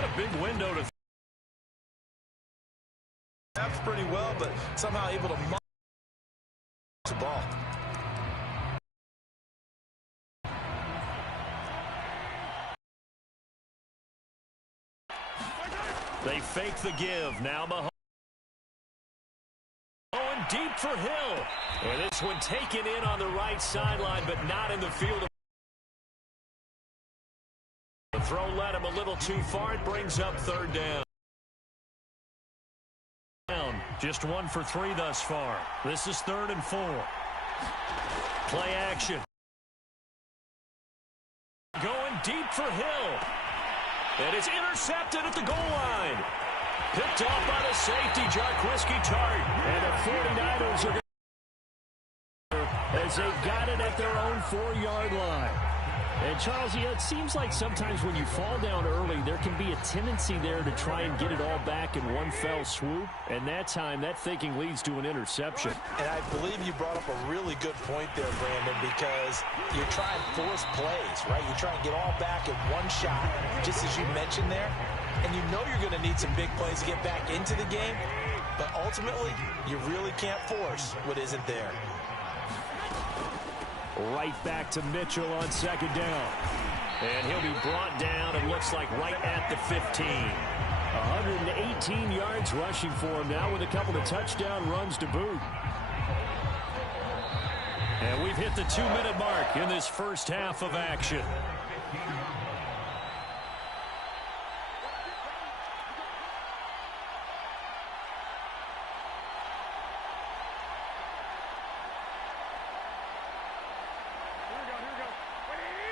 Not a big window to that's pretty well, but somehow able to mark the ball. They fake the give. Now Mahomes going deep for Hill. And this one taken in on the right sideline, but not in the field. The throw led him a little too far. It brings up third down. Just 1 for 3 thus far. This is 3rd and 4. Play action. Going deep for Hill. And it's intercepted at the goal line. Picked off by the safety, Jarquiski Tart. And the 49ers are going to, as they got it at their own 4-yard line. And, Charles, it seems like sometimes when you fall down early, there can be a tendency there to try and get it all back in one fell swoop. And that time, that thinking leads to an interception. And I believe you brought up a really good point there, Brandon, because you're trying to force plays, right? You try and get all back in one shot, just as you mentioned there. And you know you're going to need some big plays to get back into the game. But ultimately, you really can't force what isn't there. Right back to Mitchell on 2nd down. And he'll be brought down, it looks like, right at the 15. 118 yards rushing for him now with a couple of touchdown runs to boot. And we've hit the 2-minute mark in this first half of action.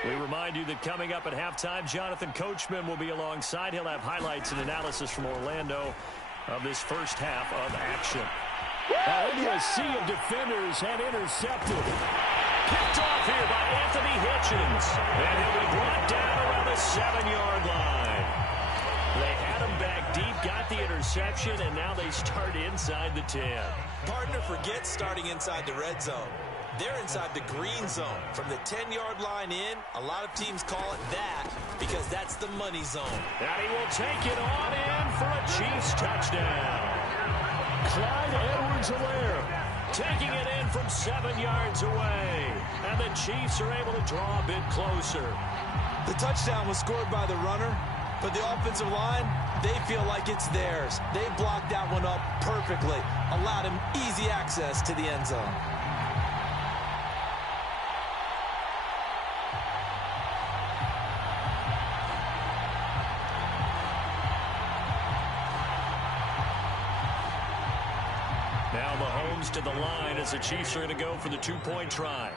We remind you that coming up at halftime, Jonathan Coachman will be alongside. He'll have highlights and analysis from Orlando of this first half of action. Into a sea of defenders and intercepted. Picked off here by Anthony Hitchens. And he'll be brought down around the 7-yard line. They had him back deep, got the interception, and now they start inside the 10. Partner forgets starting inside the red zone. They're inside the green zone. From the 10-yard line in, a lot of teams call it that because that's the money zone. And he will take it on in for a Chiefs touchdown. Clyde Edwards-Helaire taking it in from 7 yards away. And the Chiefs are able to draw a bit closer. The touchdown was scored by the runner, but the offensive line, they feel like it's theirs. They blocked that one up perfectly, allowed him easy access to the end zone. Now Mahomes to the line as the Chiefs are going to go for the 2-point try.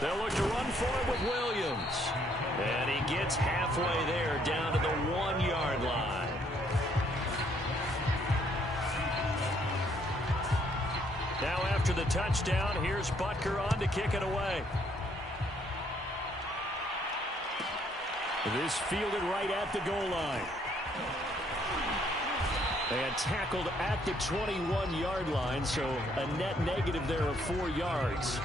They'll look to run for it with Williams. And he gets halfway there down to the 1-yard line. Now after the touchdown, here's Butker on to kick it away. This fielded right at the goal line. And tackled at the 21-yard line, so a net negative there of 4 yards.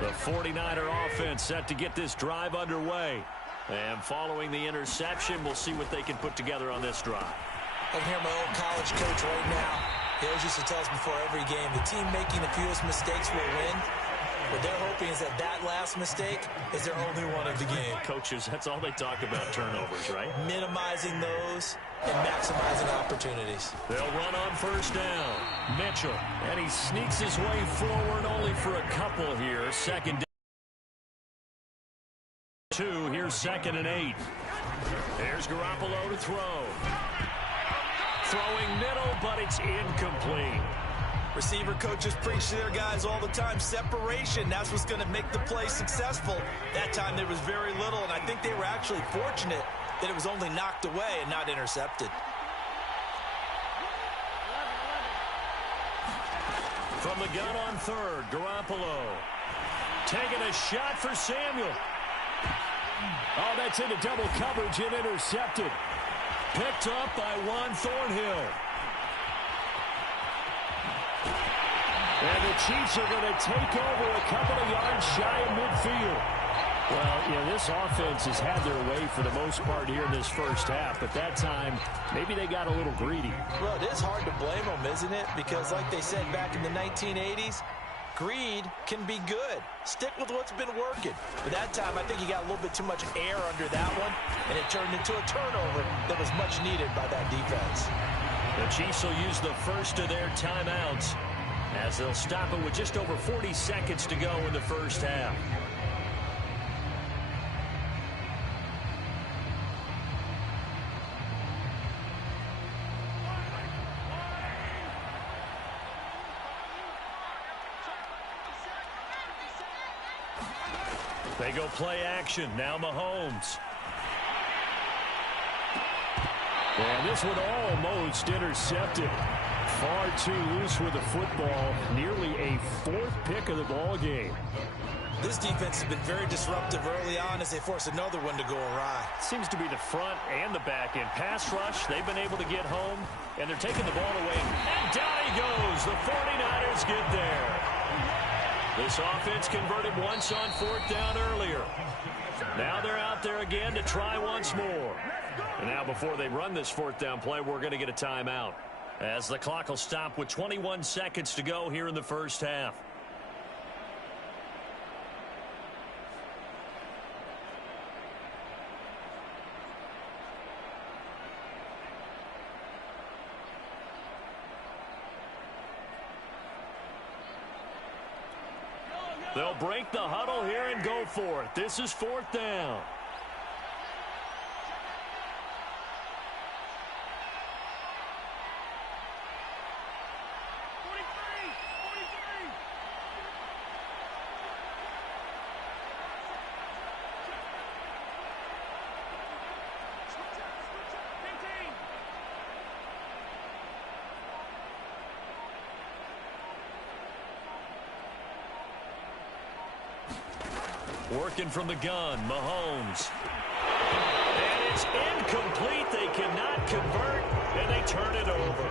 The 49er offense set to get this drive underway. And following the interception, we'll see what they can put together on this drive. I can hear my old college coach right now. He always used to tell us before every game, the team making the fewest mistakes will win. What they're hoping is that that last mistake is their only one of the game. Coaches, that's all they talk about, turnovers, right? Minimizing those and maximizing opportunities. They'll run on first down. Mitchell, and he sneaks his way forward only for a couple here. Second down. 2, here's 2nd and 8. There's Garoppolo to throw. Throwing middle, but it's incomplete. Receiver coaches preach to their guys all the time. Separation, that's what's going to make the play successful. That time there was very little, and I think they were actually fortunate that it was only knocked away and not intercepted. From the gun on 3rd, Garoppolo taking a shot for Samuel. Oh, that's into double coverage and intercepted. Picked up by Juan Thornhill. And the Chiefs are going to take over a couple of yards shy of midfield. Well, this offense has had their way for the most part here in this first half, but that time, maybe they got a little greedy. Well, it is hard to blame them, isn't it? Because like they said back in the 1980s, greed can be good. Stick with what's been working. But that time, I think he got a little bit too much air under that one, and it turned into a turnover that was much needed by that defense. The Chiefs will use the first of their timeouts as they'll stop it with just over 40 seconds to go in the first half. They go play action. Now Mahomes. And this one almost intercepted. Far too loose with the football. Nearly a fourth pick of the ball game. This defense has been very disruptive early on as they force another one to go awry. Seems to be the front and the back end. Pass rush, they've been able to get home, and they're taking the ball away. And down he goes. The 49ers get there. This offense converted once on fourth down earlier. Now they're out there again to try once more. And now before they run this fourth down play, we're going to get a timeout, as the clock will stop with 21 seconds to go here in the first half. They'll break the huddle here and go for it. This is fourth down. Working from the gun, Mahomes. And it's incomplete. They cannot convert, and they turn it over.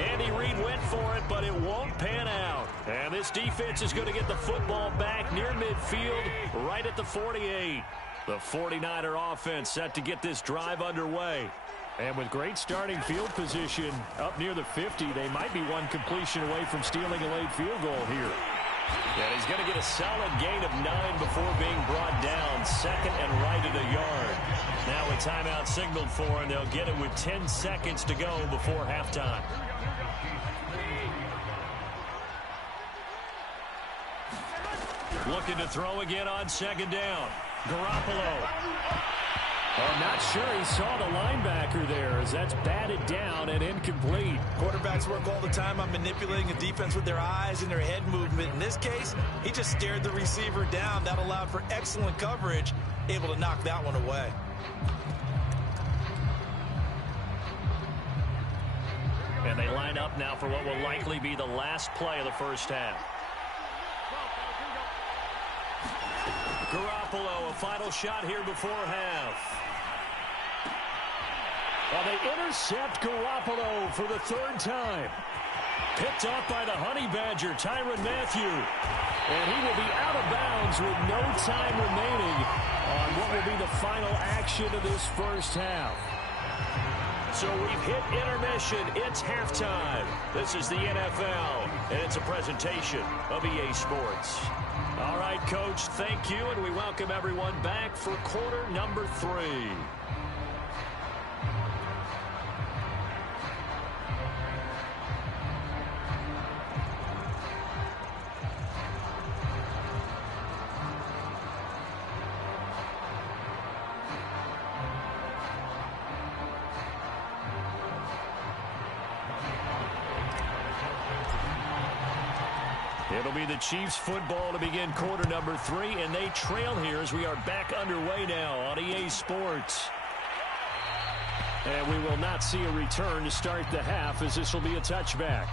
Andy Reid went for it, but it won't pan out. And this defense is going to get the football back near midfield, right at the 48. The 49er offense set to get this drive underway. And with great starting field position up near the 50, they might be one completion away from stealing a late field goal here. And he's going to get a solid gain of 9 before being brought down. Second and right at a yard. Now a timeout signaled for, and they'll get it with 10 seconds to go before halftime. Looking to throw again on second down. Garoppolo. I'm not sure he saw the linebacker there, as that's batted down and incomplete. Quarterbacks work all the time on manipulating a defense with their eyes and their head movement. In this case, he just stared the receiver down. That allowed for excellent coverage, able to knock that one away. And they line up now for what will likely be the last play of the first half. Garoppolo, a final shot here before half. Well, they intercept Garoppolo for the third time. Picked off by the Honey Badger, Tyrann Mathieu. And he will be out of bounds with no time remaining on what will be the final action of this first half. So we've hit intermission. It's halftime. This is the NFL, and it's a presentation of EA Sports. All right, Coach, thank you, and we welcome everyone back for quarter number 3. It'll be the Chiefs football to begin quarter number 3, and they trail here as we are back underway now on EA Sports. And we will not see a return to start the half, as this will be a touchback.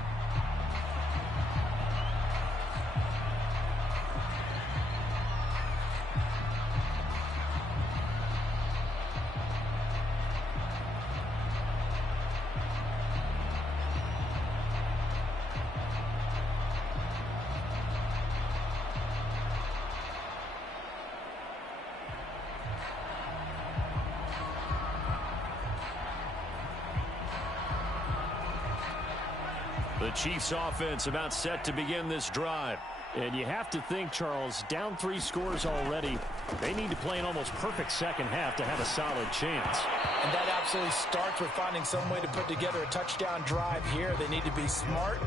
The Chiefs offense about set to begin this drive. And you have to think, Charles, down 3 scores already. They need to play an almost perfect second half to have a solid chance. And that absolutely starts with finding some way to put together a touchdown drive here. They need to be smart,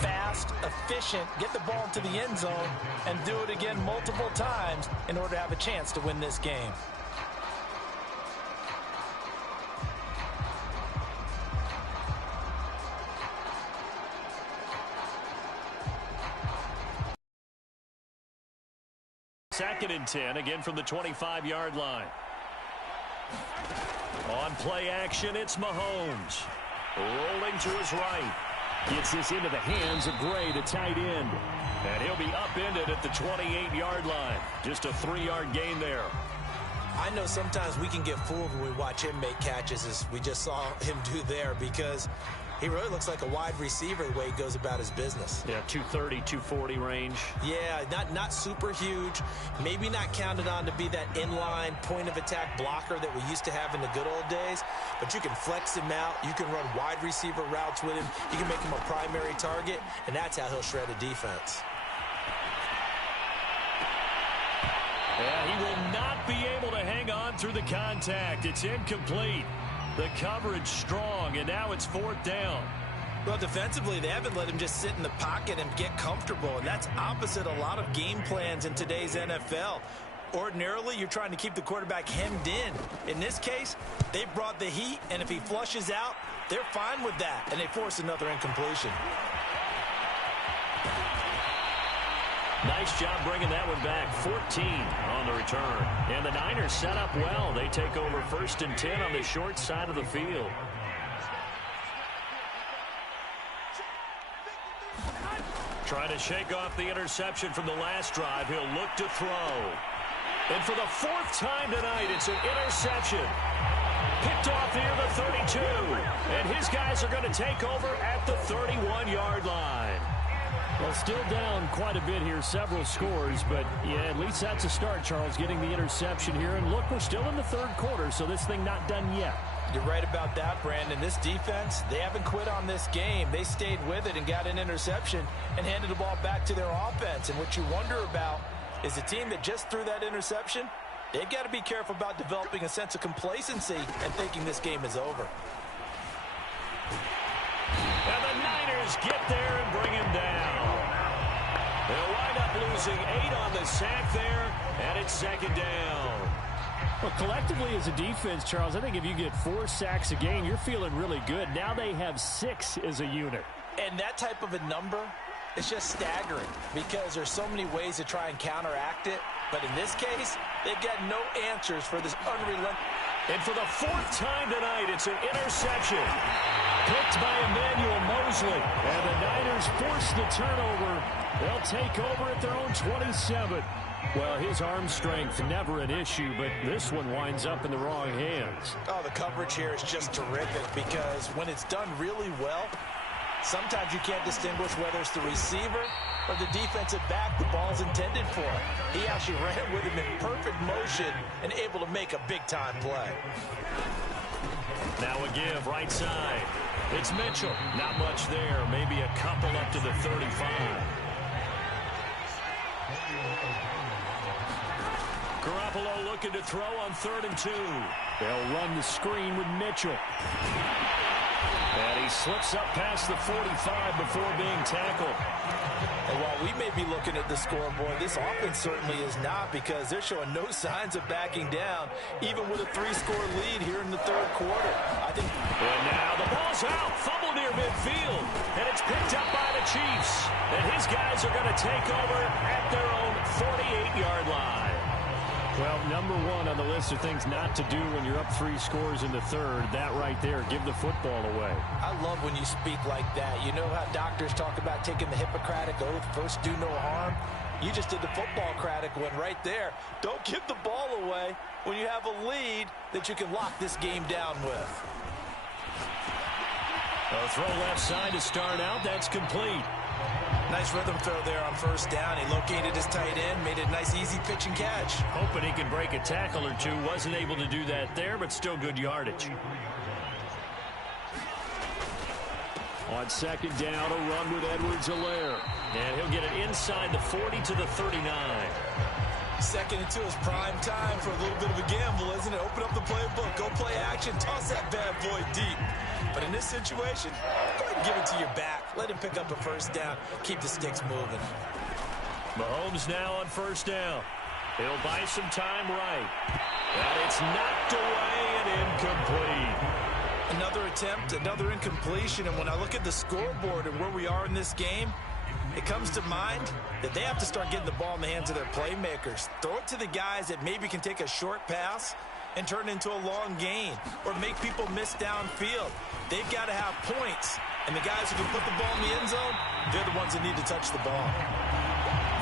fast, efficient, get the ball into the end zone, and do it again multiple times in order to have a chance to win this game. Second and 10, again from the 25-yard line. On play action, it's Mahomes. Rolling to his right. Gets this into the hands of Gray, the tight end. And he'll be upended at the 28-yard line. Just a 3-yard gain there. I know sometimes we can get fooled when we watch him make catches, as we just saw him do there, because he really looks like a wide receiver the way he goes about his business. Yeah, 230, 240 range. Yeah, not super huge. Maybe not counted on to be that inline point-of-attack blocker that we used to have in the good old days. But you can flex him out. You can run wide receiver routes with him. You can make him a primary target, and that's how he'll shred a defense. Yeah, he will not be able to hang on through the contact. It's incomplete. The coverage strong, and now it's 4th down. Well, defensively, they haven't let him just sit in the pocket and get comfortable, and that's opposite a lot of game plans in today's NFL. Ordinarily, you're trying to keep the quarterback hemmed in. In this case, they brought the heat, and if he flushes out, they're fine with that, and they force another incompletion. Nice job bringing that one back. 14 on the return. And the Niners set up well. They take over 1st and 10 on the short side of the field. Trying to shake off the interception from the last drive. He'll look to throw. And for the 4th time tonight, it's an interception. Picked off near the 32. And his guys are going to take over at the 31-yard line. Well, still down quite a bit here, several scores, but yeah, at least that's a start, Charles, getting the interception here. And look, we're still in the 3rd quarter, so this thing not done yet. You're right about that, Brandon. This defense, they haven't quit on this game. They stayed with it and got an interception and handed the ball back to their offense. And what you wonder about is the team that just threw that interception, they've got to be careful about developing a sense of complacency and thinking this game is over. And the Niners get there and bring him down. They'll wind up losing 8 on the sack there, and it's 2nd down. Well, collectively as a defense, Charles, I think if you get 4 sacks a game, you're feeling really good. Now they have 6 as a unit. And that type of a number is just staggering because there's so many ways to try and counteract it. But in this case, they've got no answers for this unrelenting. And for the 4th time tonight, it's an interception. Picked by Emmanuel Mosley. And the Niners force the turnover. They'll take over at their own 27. Well, his arm strength, never an issue, but this one winds up in the wrong hands. Oh, the coverage here is just terrific because when it's done really well, sometimes you can't distinguish whether it's the receiver or the defensive back the ball's intended for. He actually ran with him in perfect motion and able to make a big-time play. Now a give, right side. It's Mitchell. Not much there. Maybe a couple up to the 35. Garoppolo looking to throw on 3rd and 2. They'll run the screen with Mitchell. And he slips up past the 45 before being tackled. And while we may be looking at the scoreboard, this offense certainly is not because they're showing no signs of backing down, even with a 3-score lead here in the 3rd quarter. I think. And now the ball's out, fumble near midfield, and it's picked up by the Chiefs. And his guys are going to take over at their own 48-yard line. Well, number 1 on the list of things not to do when you're up 3 scores in the 3rd. That right there, give the football away. I love when you speak like that. You know how doctors talk about taking the Hippocratic oath, first do no harm? You just did the football-cratic one right there. Don't give the ball away when you have a lead that you can lock this game down with. A throw left side to start out. That's complete. Nice rhythm throw there on 1st down. He located his tight end, made it a nice, easy pitch and catch. Hoping he can break a tackle or two. Wasn't able to do that there, but still good yardage. On second down, a run with Edwards-Helaire. And he'll get it inside the 40 to the 39. Second into his prime time for a little bit of a gamble, isn't it? Open up the playbook, go play action, toss that bad boy deep. But in this situation, go ahead and give it to your back. Let him pick up a first down. Keep the sticks moving. Mahomes now on first down. He'll buy some time right. And it's knocked away and incomplete. Another attempt, another incompletion. And when I look at the scoreboard and where we are in this game, it comes to mind that they have to start getting the ball in the hands of their playmakers. Throw it to the guys that maybe can take a short pass and turn it into a long gain or make people miss downfield. They've got to have points. And the guys who can put the ball in the end zone, they're the ones that need to touch the ball.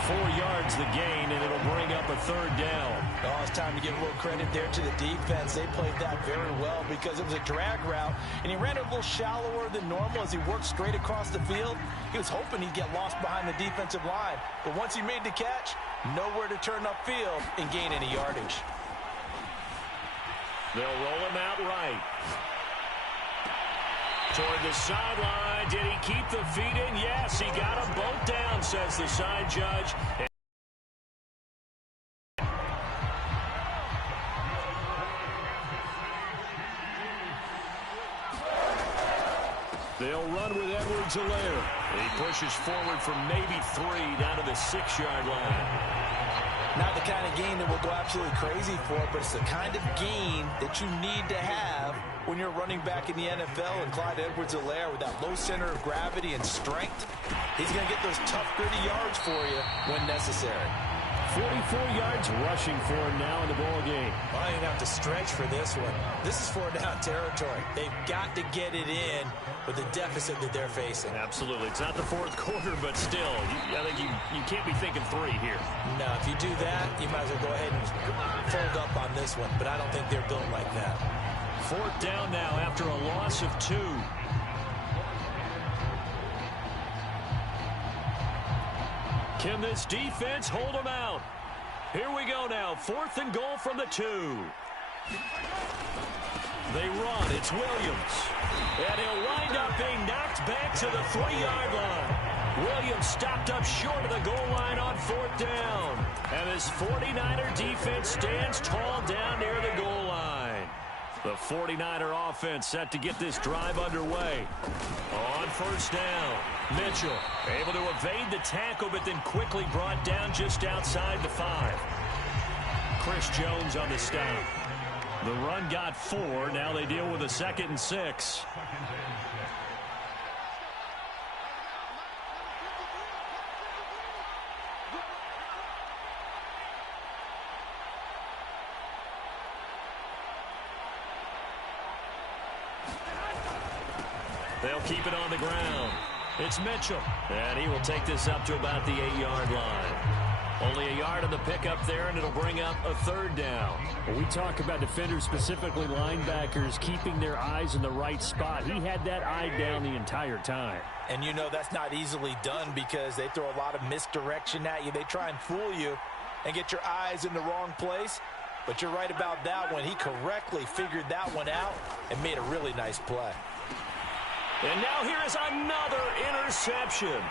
4 yards the gain, and it'll bring up a third down. Oh, it's time to give a little credit there to the defense. They played that very well because it was a drag route, and he ran it a little shallower than normal as he worked straight across the field. He was hoping he'd get lost behind the defensive line, but once he made the catch, nowhere to turn upfield and gain any yardage. They'll roll him out right. Toward the sideline. Did he keep the feet in? Yes, he got them both down, says the side judge. They'll run with Edwards-Helaire. He pushes forward from maybe 3 down to the 6-yard line. Not the kind of gain that will go absolutely crazy for, but it's the kind of gain that you need to have when you're running back in the NFL. And Clyde Edwards-Helaire, with that low center of gravity and strength, he's going to get those tough, gritty yards for you when necessary. 44 yards rushing for him now in the ball game. Well, I didn't have to stretch for this one. This is 4-down territory. They've got to get it in with the deficit that they're facing. Absolutely. It's not the fourth quarter, but still, I think you can't be thinking 3 here. No, if you do that, you might as well go ahead and fold up on this one, but I don't think they're built like that. 4th down now after a loss of 2. Can this defense hold them out? Here we go now. 4th and goal from the 2. They run. It's Williams. And he'll wind up being knocked back to the 3-yard line. Williams stopped up short of the goal line on 4th down. And this 49er defense stands tall down near the goal line. The 49er offense set to get this drive underway. On first down, Mitchell able to evade the tackle, but then quickly brought down just outside the 5. Chris Jones on the stop. The run got 4. Now they deal with a 2nd and 6. They'll keep it on the ground. It's Mitchell. And he will take this up to about the 8-yard line. Only a yard on the pickup there, and it'll bring up a 3rd down. When we talk about defenders, specifically linebackers, keeping their eyes in the right spot, he had that eye down the entire time. And you know that's not easily done because they throw a lot of misdirection at you. They try and fool you and get your eyes in the wrong place. But you're right about that one. He correctly figured that one out and made a really nice play. And now here is another interception.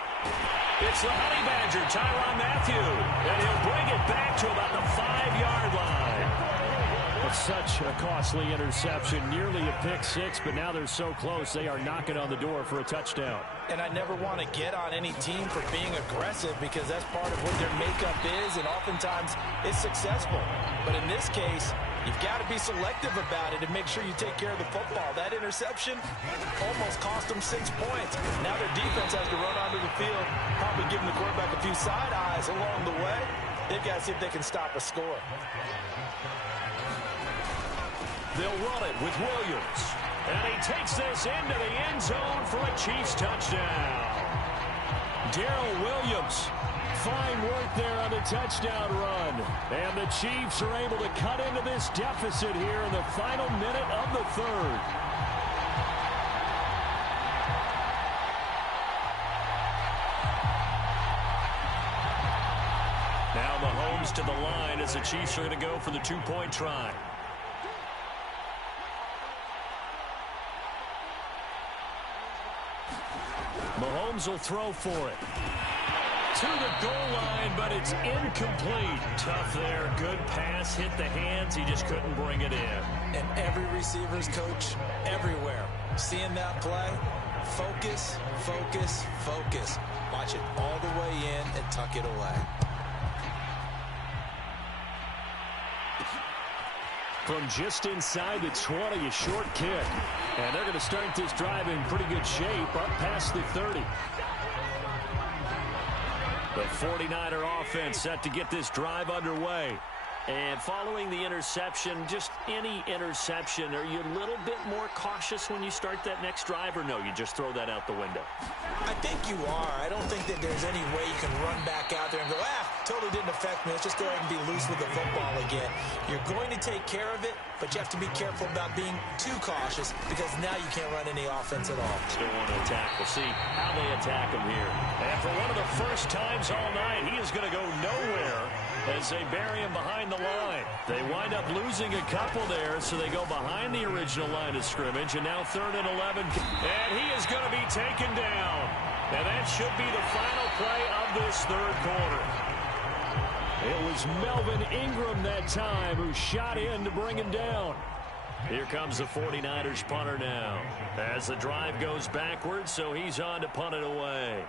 It's the Honey Badger, Tyrann Mathieu. And he'll bring it back to about the 5-yard line. It's such a costly interception, nearly a pick 6, but now they're so close they are knocking on the door for a touchdown. And I never want to get on any team for being aggressive because that's part of what their makeup is, and oftentimes it's successful. But in this case, you've got to be selective about it and make sure you take care of the football. That interception almost cost them 6 points. Now their defense has to run onto the field, probably giving the quarterback a few side eyes along the way. They've got to see if they can stop a score. They'll run it with Williams. And he takes this into the end zone for a Chiefs touchdown. Darrell Williams. Fine work there on the touchdown run. And the Chiefs are able to cut into this deficit here in the final minute of the 3rd. Now Mahomes to the line as the Chiefs are going to go for the 2-point try. Mahomes will throw for it. To the goal line, but it's incomplete. Tough there. Good pass. Hit the hands. He just couldn't bring it in. And every receiver's coach everywhere. Seeing that play, focus, focus, focus. Watch it all the way in and tuck it away. From just inside the 20, a short kick. And they're going to start this drive in pretty good shape up past the 30. The 49er offense set to get this drive underway. And following the interception, just any interception, are you a little bit more cautious when you start that next drive, or no, you just throw that out the window? I think you are. I don't think that there's any way you can run back out there and go, totally didn't affect me. Let's just go ahead and be loose with the football again. You're going to take care of it, but you have to be careful about being too cautious because now you can't run any offense at all. Still want to attack. We'll see how they attack him here. And for one of the first times all night, he is going to go nowhere as they bury him behind the line. They wind up losing a couple there, so they go behind the original line of scrimmage, and now 3rd and 11. And he is going to be taken down. And that should be the final play of this third quarter. It was Melvin Ingram that time who shot in to bring him down. Here comes the 49ers punter now as the drive goes backwards, so he's on to punt it away.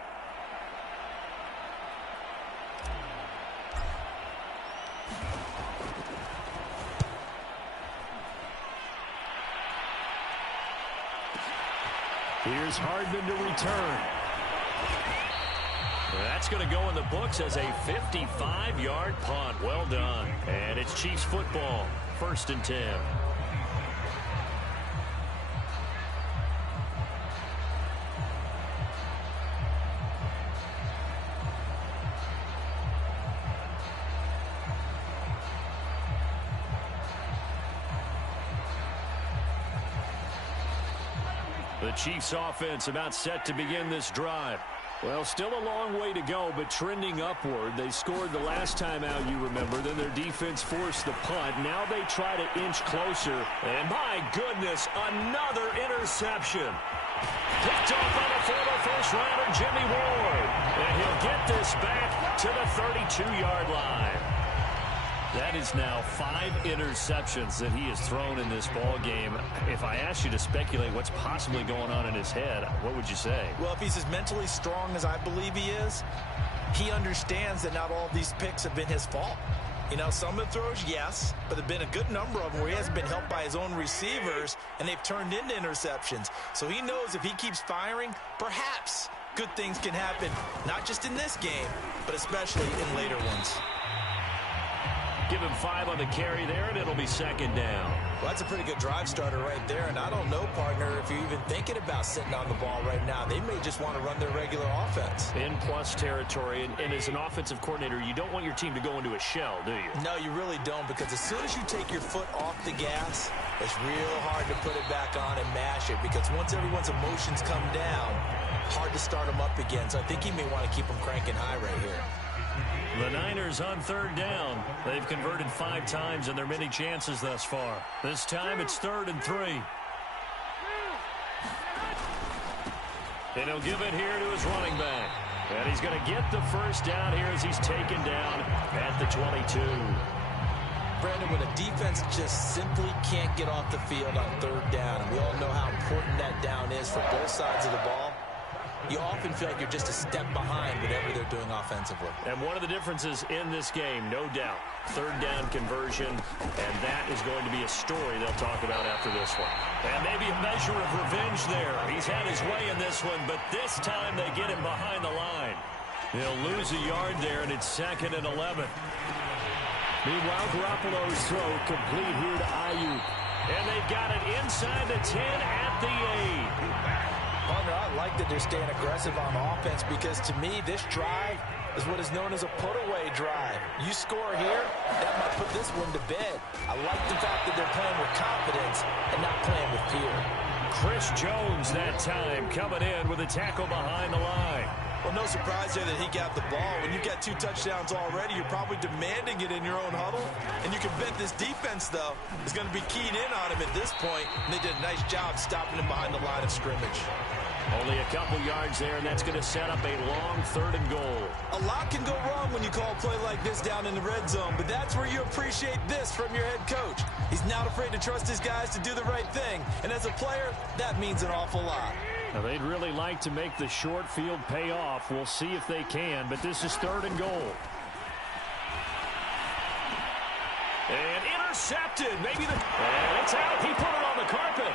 Here's Hardman to return. That's going to go in the books as a 55-yard punt. Well done. And it's Chiefs football. 1st and 10. The Chiefs offense about set to begin this drive. Well, still a long way to go, but trending upward. They scored the last time out, you remember. Then their defense forced the punt. Now they try to inch closer. And my goodness, another interception. Picked off by the former first-rounder, Jimmy Ward. And he'll get this back to the 32-yard line. That is now 5 interceptions that he has thrown in this ball game. If I asked you to speculate what's possibly going on in his head, what would you say? Well, if he's as mentally strong as I believe he is, he understands that not all of these picks have been his fault. You know, some of the throws, yes, but there have been a good number of them where he hasn't been helped by his own receivers, and they've turned into interceptions. So he knows if he keeps firing, perhaps good things can happen, not just in this game, but especially in later ones. Give him 5 on the carry there, and it'll be 2nd down. Well, that's a pretty good drive starter right there, and I don't know, partner, if you're even thinking about sitting on the ball right now. They may just want to run their regular offense. In plus territory, and as an offensive coordinator, you don't want your team to go into a shell, do you? No, you really don't, because as soon as you take your foot off the gas, it's real hard to put it back on and mash it, because once everyone's emotions come down, hard to start them up again. So I think he may want to keep them cranking high right here. The Niners on 3rd down. They've converted 5 times in their many chances thus far. This time it's 3rd and 3. And he'll give it here to his running back. And he's going to get the first down here as he's taken down at the 22. Brandon, when a defense just simply can't get off the field on 3rd down, and we all know how important that down is for both sides of the ball, you often feel like you're just a step behind whatever they're doing offensively. And one of the differences in this game, no doubt, 3rd down conversion, and that is going to be a story they'll talk about after this one. And maybe a measure of revenge there. He's had his way in this one, but this time they get him behind the line. They'll lose a yard there, and it's 2nd and 11. Meanwhile, Garoppolo's throw complete here to Ayuk. And they've got it inside the 10 at the 8. Partner, I like that they're staying aggressive on offense because, to me, this drive is what is known as a put-away drive. You score here, that might put this one to bed. I like the fact that they're playing with confidence and not playing with fear. Chris Jones that time coming in with a tackle behind the line. Well, no surprise there that he got the ball. When you've got 2 touchdowns already, you're probably demanding it in your own huddle. And you can bet this defense, though, is going to be keyed in on him at this point. And they did a nice job stopping him behind the line of scrimmage. Only a couple yards there, and that's going to set up a long 3rd and goal. A lot can go wrong when you call a play like this down in the red zone, but that's where you appreciate this from your head coach. He's not afraid to trust his guys to do the right thing, and as a player, that means an awful lot. Now, they'd really like to make the short field pay off. We'll see if they can, but this is 3rd and goal. And intercepted. And it's out. He put it on the carpet.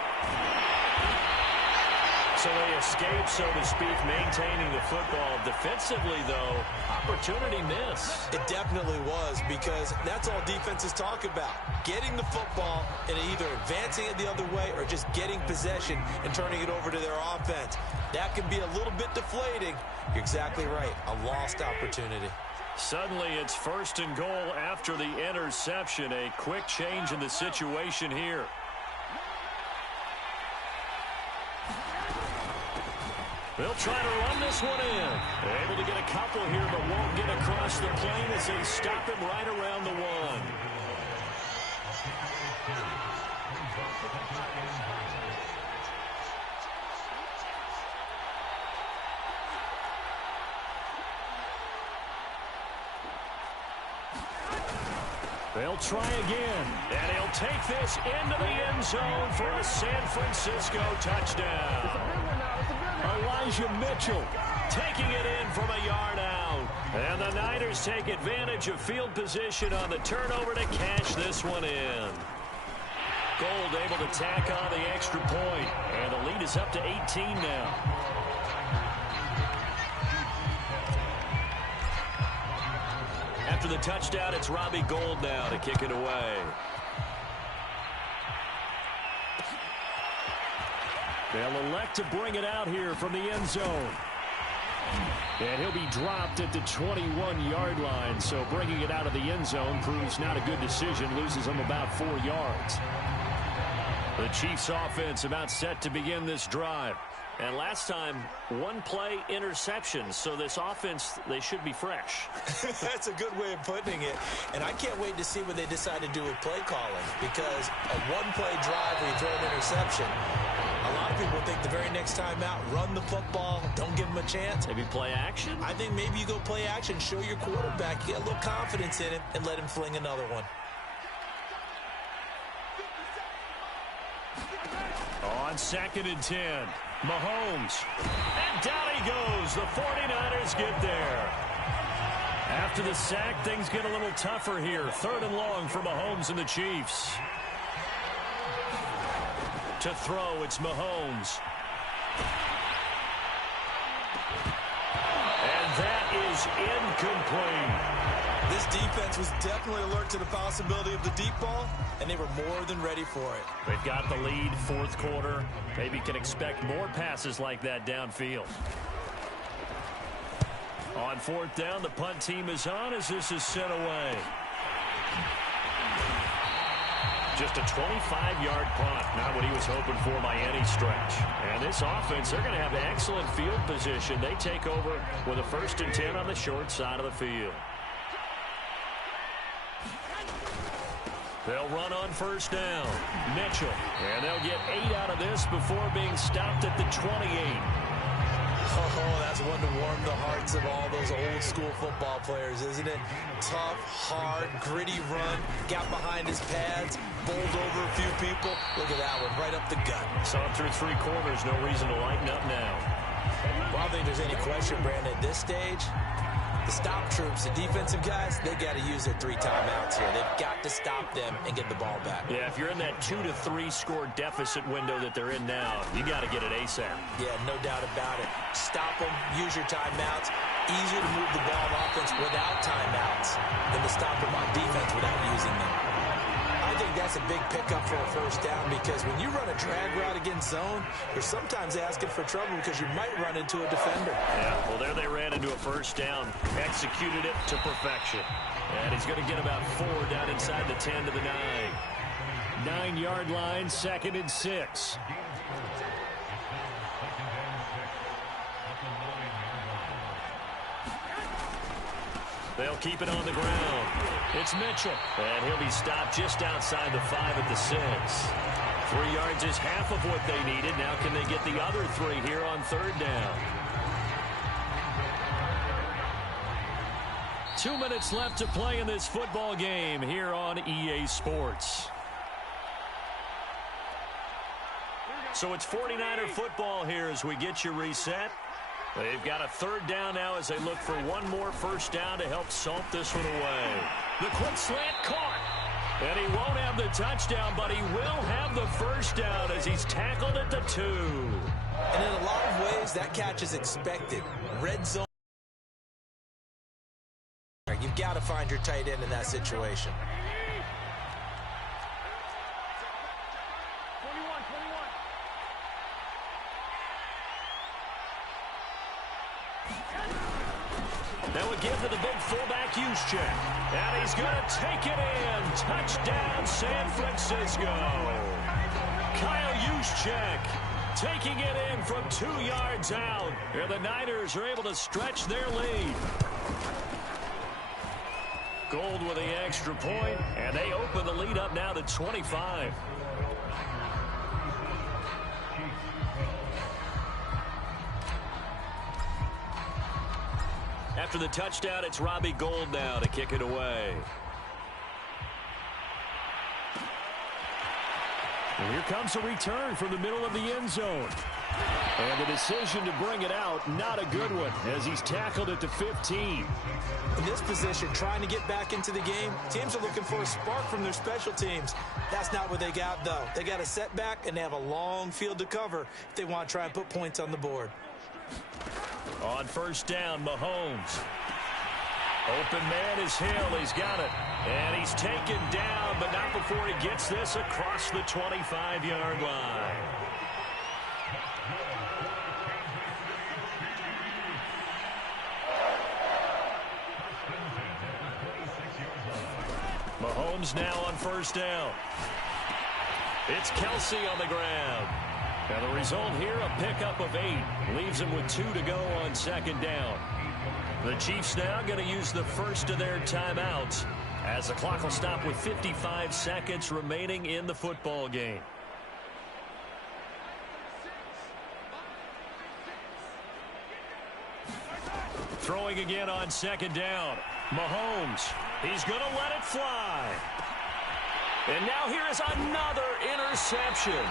So they escape, so to speak, maintaining the football. Defensively, though, opportunity miss. It definitely was, because that's all defenses talk about. Getting the football and either advancing it the other way or just getting possession and turning it over to their offense. That can be a little bit deflating. You're exactly right. A lost opportunity. Suddenly, it's 1st and goal after the interception. A quick change in the situation here. They'll try to run this one in. They're able to get a couple here, but won't get across the plane as they stop him right around the 1. They'll try again, and he'll take this into the end zone for a San Francisco touchdown. Elijah Mitchell taking it in from a yard out. And the Niners take advantage of field position on the turnover to cash this one in. Gold able to tack on the extra point, and the lead is up to 18 now. After the touchdown, it's Robbie Gould now to kick it away. They'll elect to bring it out here from the end zone. And he'll be dropped at the 21-yard line, so bringing it out of the end zone proves not a good decision, loses him about 4 yards. The Chiefs offense about set to begin this drive. And last time, 1-play interception, so this offense, they should be fresh. That's a good way of putting it. And I can't wait to see what they decide to do with play calling, because a 1-play drive where you throw an interception, a lot of people think the very next time out, run the football, don't give them a chance. Maybe play action? I think maybe you go play action, show your quarterback, get a little confidence in him, and let him fling another one. On 2nd and 10, Mahomes. And down he goes. The 49ers get there. After the sack, things get a little tougher here. 3rd and long for Mahomes and the Chiefs. To throw, it's Mahomes. And that is incomplete. This defense was definitely alert to the possibility of the deep ball, and they were more than ready for it. They've got the lead, 4th quarter. Maybe can expect more passes like that downfield. On 4th down, the punt team is on as this is sent away. Just a 25-yard punt, not what he was hoping for by any stretch. And this offense, they're going to have excellent field position. They take over with a 1st and 10 on the short side of the field. They'll run on 1st down. Mitchell. And they'll get 8 out of this before being stopped at the 28. Oh, that's one to warm the hearts of all those old-school football players, isn't it? Tough, hard, gritty run. Got behind his pads, bowled over a few people. Look at that one, right up the gut. Saw him through 3 quarters. No reason to lighten up now. Well, I don't think there's any question, Brandon, at this stage. The stop troops, the defensive guys, they got to use their 3 timeouts here. They've got to stop them and get the ball back. Yeah, if you're in that 2 to 3 score deficit window that they're in now, you got to get it ASAP. Yeah, no doubt about it. Stop them, use your timeouts. Easier to move the ball on offense without timeouts than to stop them on defense without using them. I think that's a big pickup for a 1st down, because when you run a drag route against zone, you're sometimes asking for trouble because you might run into a defender. Yeah, well, there they ran into a 1st down, executed it to perfection. And he's going to get about 4 down inside the 10 to the 9. 9-yard line, 2nd and 6. They'll keep it on the ground. It's Mitchell. And he'll be stopped just outside the 5 at the 6. 3 yards is half of what they needed. Now can they get the other 3 here on 3rd down? 2 minutes left to play in this football game here on EA Sports. So it's 49er football here as we get you reset. They've got a 3rd down now as they look for one more 1st down to help salt this one away. The quick slant caught. And he won't have the touchdown, but he will have the 1st down as he's tackled at the 2. And in a lot of ways, that catch is expected. Red zone. You've got to find your tight end in that situation. Now we give to the big fullback Juszczyk. And he's going to take it in. Touchdown, San Francisco. Kyle Juszczyk taking it in from 2 yards out. Here the Niners are able to stretch their lead. Gold with the extra point, and they open the lead up now to 25. After the touchdown, it's Robbie Gould now to kick it away. And here comes a return from the middle of the end zone. And the decision to bring it out, not a good one, as he's tackled at the 15. In this position, trying to get back into the game, teams are looking for a spark from their special teams. That's not what they got, though. They got a setback, and they have a long field to cover if they want to try and put points on the board. On 1st down, Mahomes. Open man is Hill. He's got it. And he's taken down, but not before he gets this across the 25-yard line. Mahomes now on 1st down. It's Kelsey on the ground. And the result here, a pickup of 8. Leaves him with 2 to go on 2nd down. The Chiefs now going to use the first of their timeouts as the clock will stop with 55 seconds remaining in the football game. Throwing again on 2nd down. Mahomes. He's going to let it fly. And now here is another interception.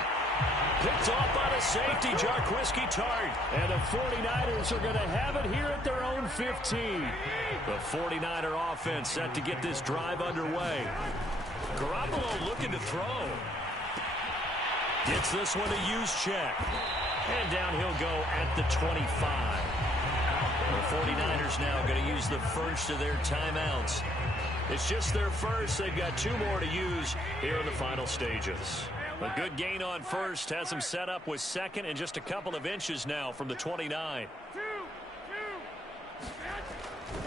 Picked off by the safety, Jarquiski Tart. And the 49ers are going to have it here at their own 15. The 49er offense set to get this drive underway. Garoppolo looking to throw. Gets this one to Juszczyk. And down he'll go at the 25. The 49ers now going to use the first of their timeouts. It's just their first. They've got 2 more to use here in the final stages. A good gain on 1st has them set up with 2nd and just a couple of inches now from the 29.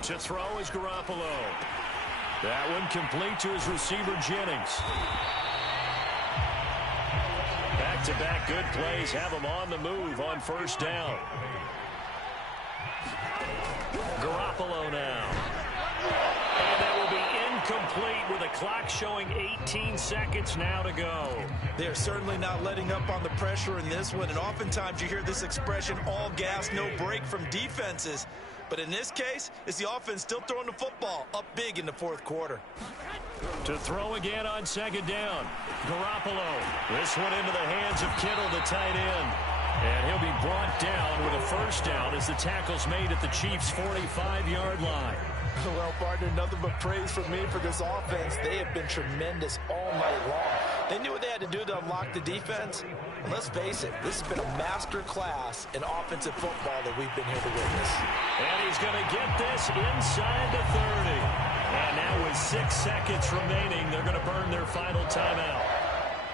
To throw is Garoppolo. That one complete to his receiver Jennings. Back-to-back good plays have him on the move on 1st down. Garoppolo now. And that will be incomplete with a clock showing 18 seconds now to go. They're certainly not letting up on the pressure in this one, and oftentimes you hear this expression, all gas, no break from defenses. But in this case, it's the offense still throwing the football up big in the 4th quarter. To throw again on 2nd down. Garoppolo. This one into the hands of Kittle, the tight end. And he'll be brought down with a 1st down as the tackle's made at the Chiefs' 45-yard line. Well, partner, nothing but praise from me for this offense. They have been tremendous all night long. They knew what they had to do to unlock the defense. And let's face it, this has been a master class in offensive football that we've been here to witness. And he's going to get this inside the 30. And now with 6 seconds remaining, they're going to burn their final timeout.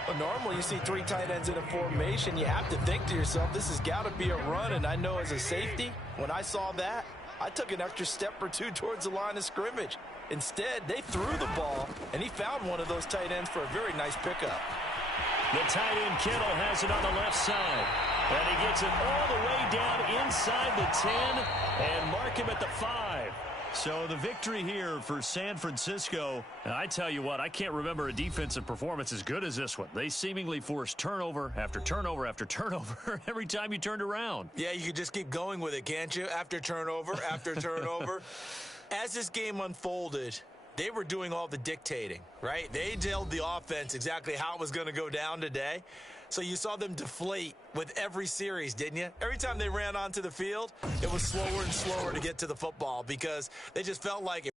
Well, normally you see 3 tight ends in a formation. You have to think to yourself, this has got to be a run. And I know as a safety, when I saw that, I took an extra step or 2 towards the line of scrimmage. Instead, they threw the ball, and he found one of those tight ends for a very nice pickup. The tight end Kittle has it on the left side. And he gets it all the way down inside the 10 and mark him at the 5. So the victory here for San Francisco. And I tell you what, I can't remember a defensive performance as good as this one. They seemingly forced turnover after turnover after turnover every time you turned around. Yeah, you could just keep going with it, can't you? After turnover, after turnover. As this game unfolded, they were doing all the dictating, right? They told the offense exactly how it was going to go down today. So you saw them deflate with every series, didn't you? Every time they ran onto the field, it was slower and slower to get to the football because they just felt like it.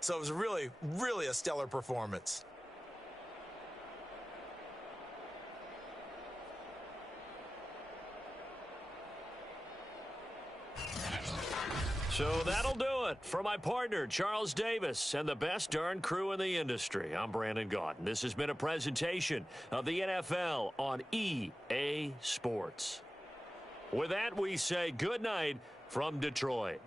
So it was really, really a stellar performance. So that'll do it for my partner, Charles Davis, and the best darn crew in the industry. I'm Brandon Gaudin. This has been a presentation of the NFL on EA Sports. With that, we say good night from Detroit.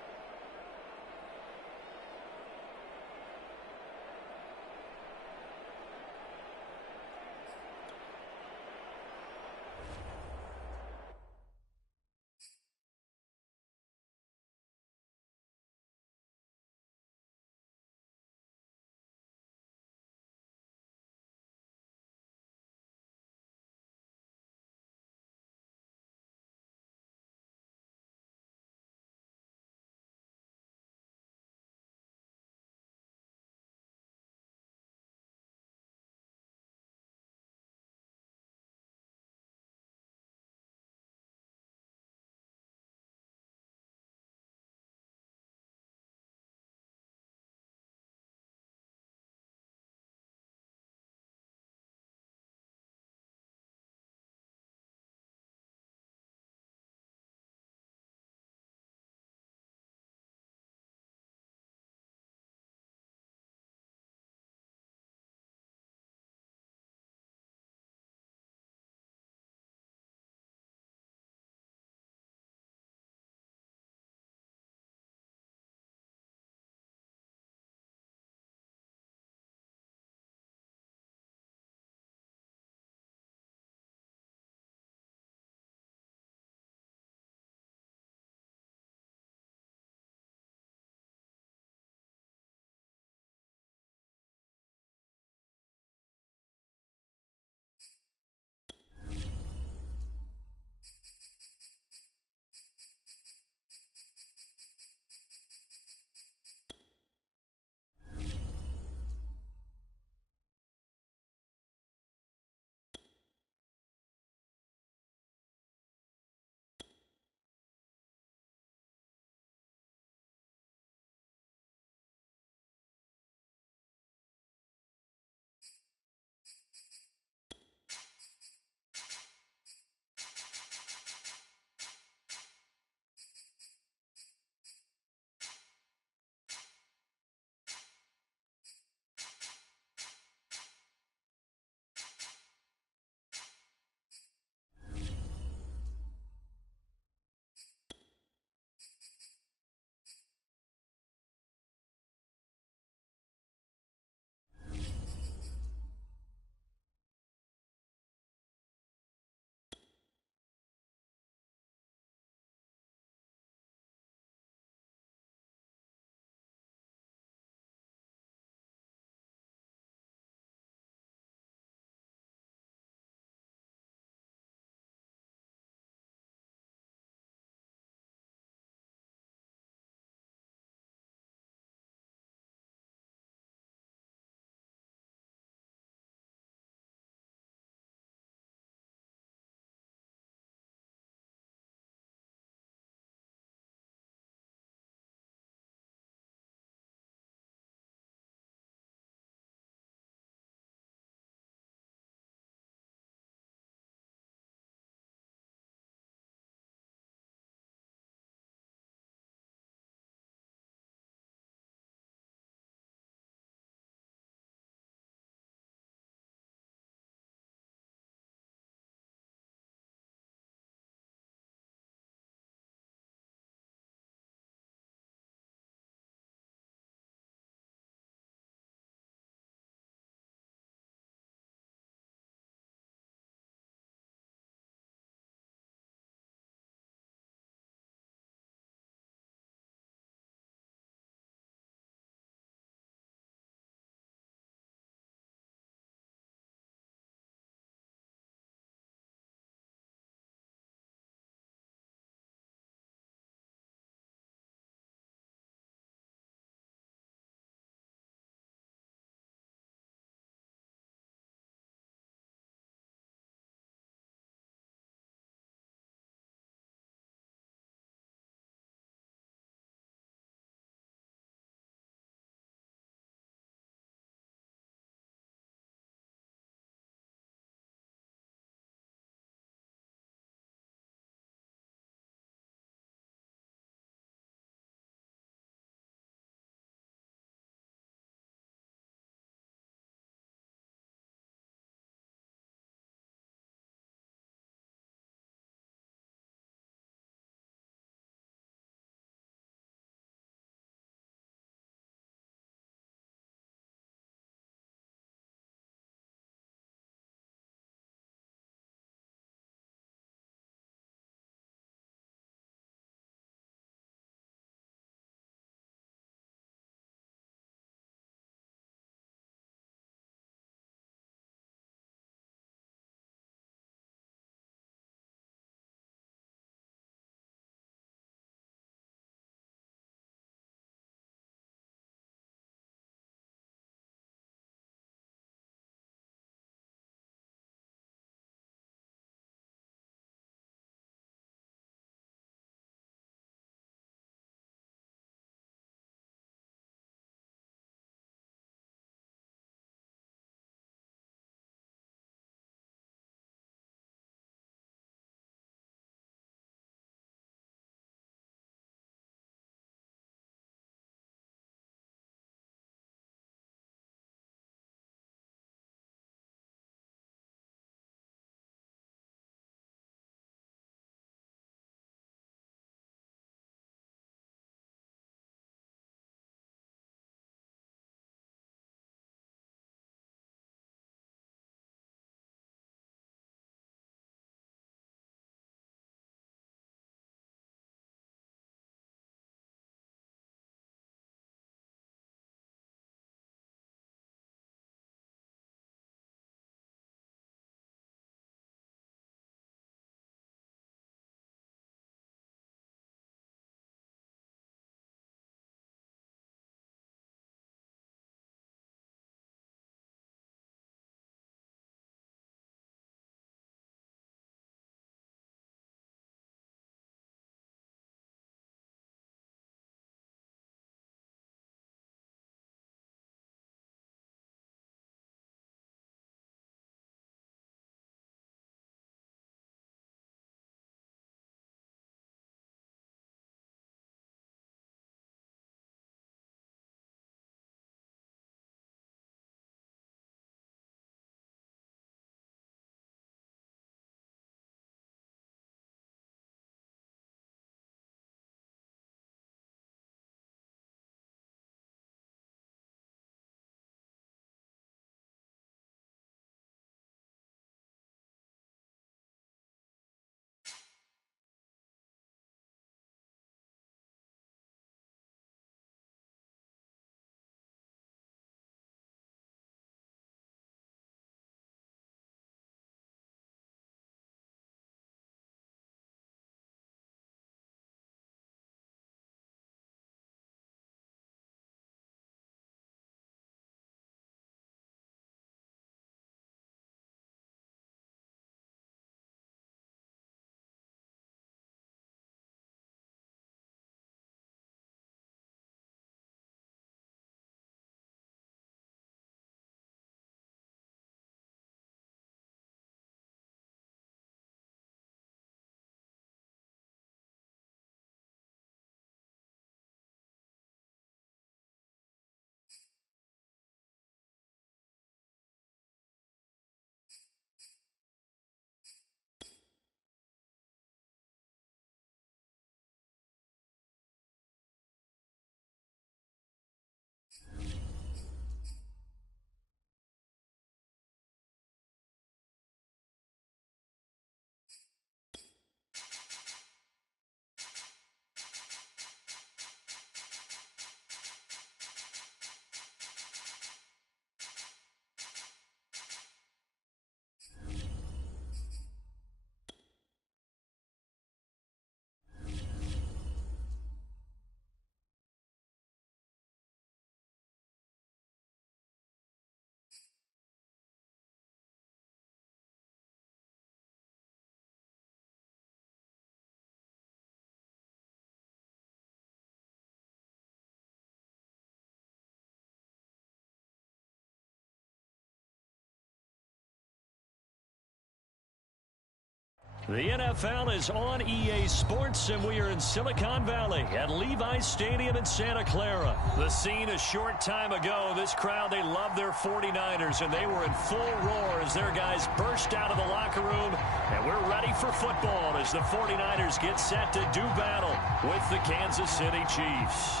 The NFL is on EA Sports, and we are in Silicon Valley at Levi's Stadium in Santa Clara. The scene a short time ago. This crowd, they love their 49ers, and they were in full roar as their guys burst out of the locker room. And we're ready for football as the 49ers get set to do battle with the Kansas City Chiefs.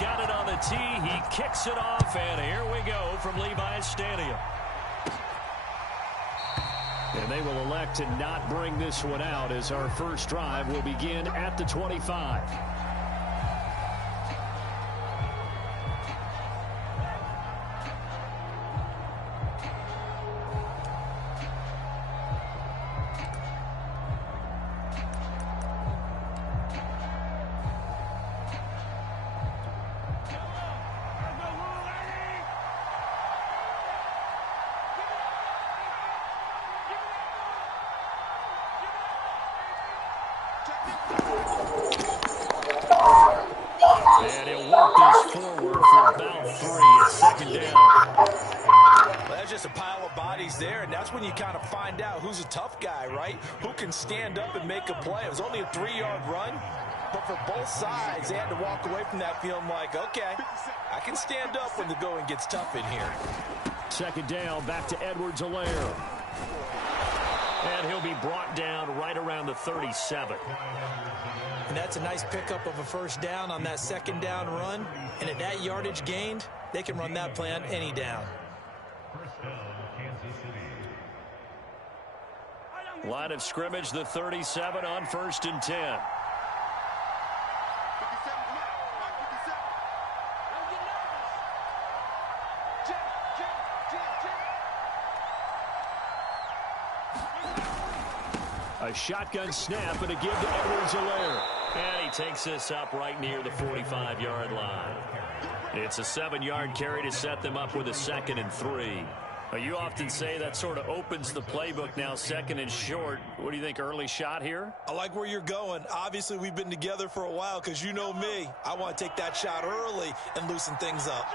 Got it on the tee. He kicks it off, and here we go from Levi's Stadium. And they will elect to not bring this one out as our first drive will begin at the 25. And he'll work this forward for about 3. It's second down. Well, there's just a pile of bodies there, and that's when you kind of find out who's a tough guy, right? Who can stand up and make a play. It was only a 3-yard run, but for both sides, they had to walk away from that feeling like, okay, I can stand up when the going gets tough in here. Second down, back to Edwards-Helaire. And he'll be brought down right around the 37. And that's a nice pickup of a first down on that second down run. And at that yardage gained, they can run that play on any down. Line of scrimmage, the 37 on 1st and 10. A shotgun snap and a give to Edwards-Helaire. And he takes this up right near the 45-yard line. It's a 7-yard carry to set them up with a 2nd and 3. You often say that sort of opens the playbook now, 2nd and short. What do you think, early shot here? I like where you're going. Obviously, we've been together for a while because you know me. I want to take that shot early and loosen things up.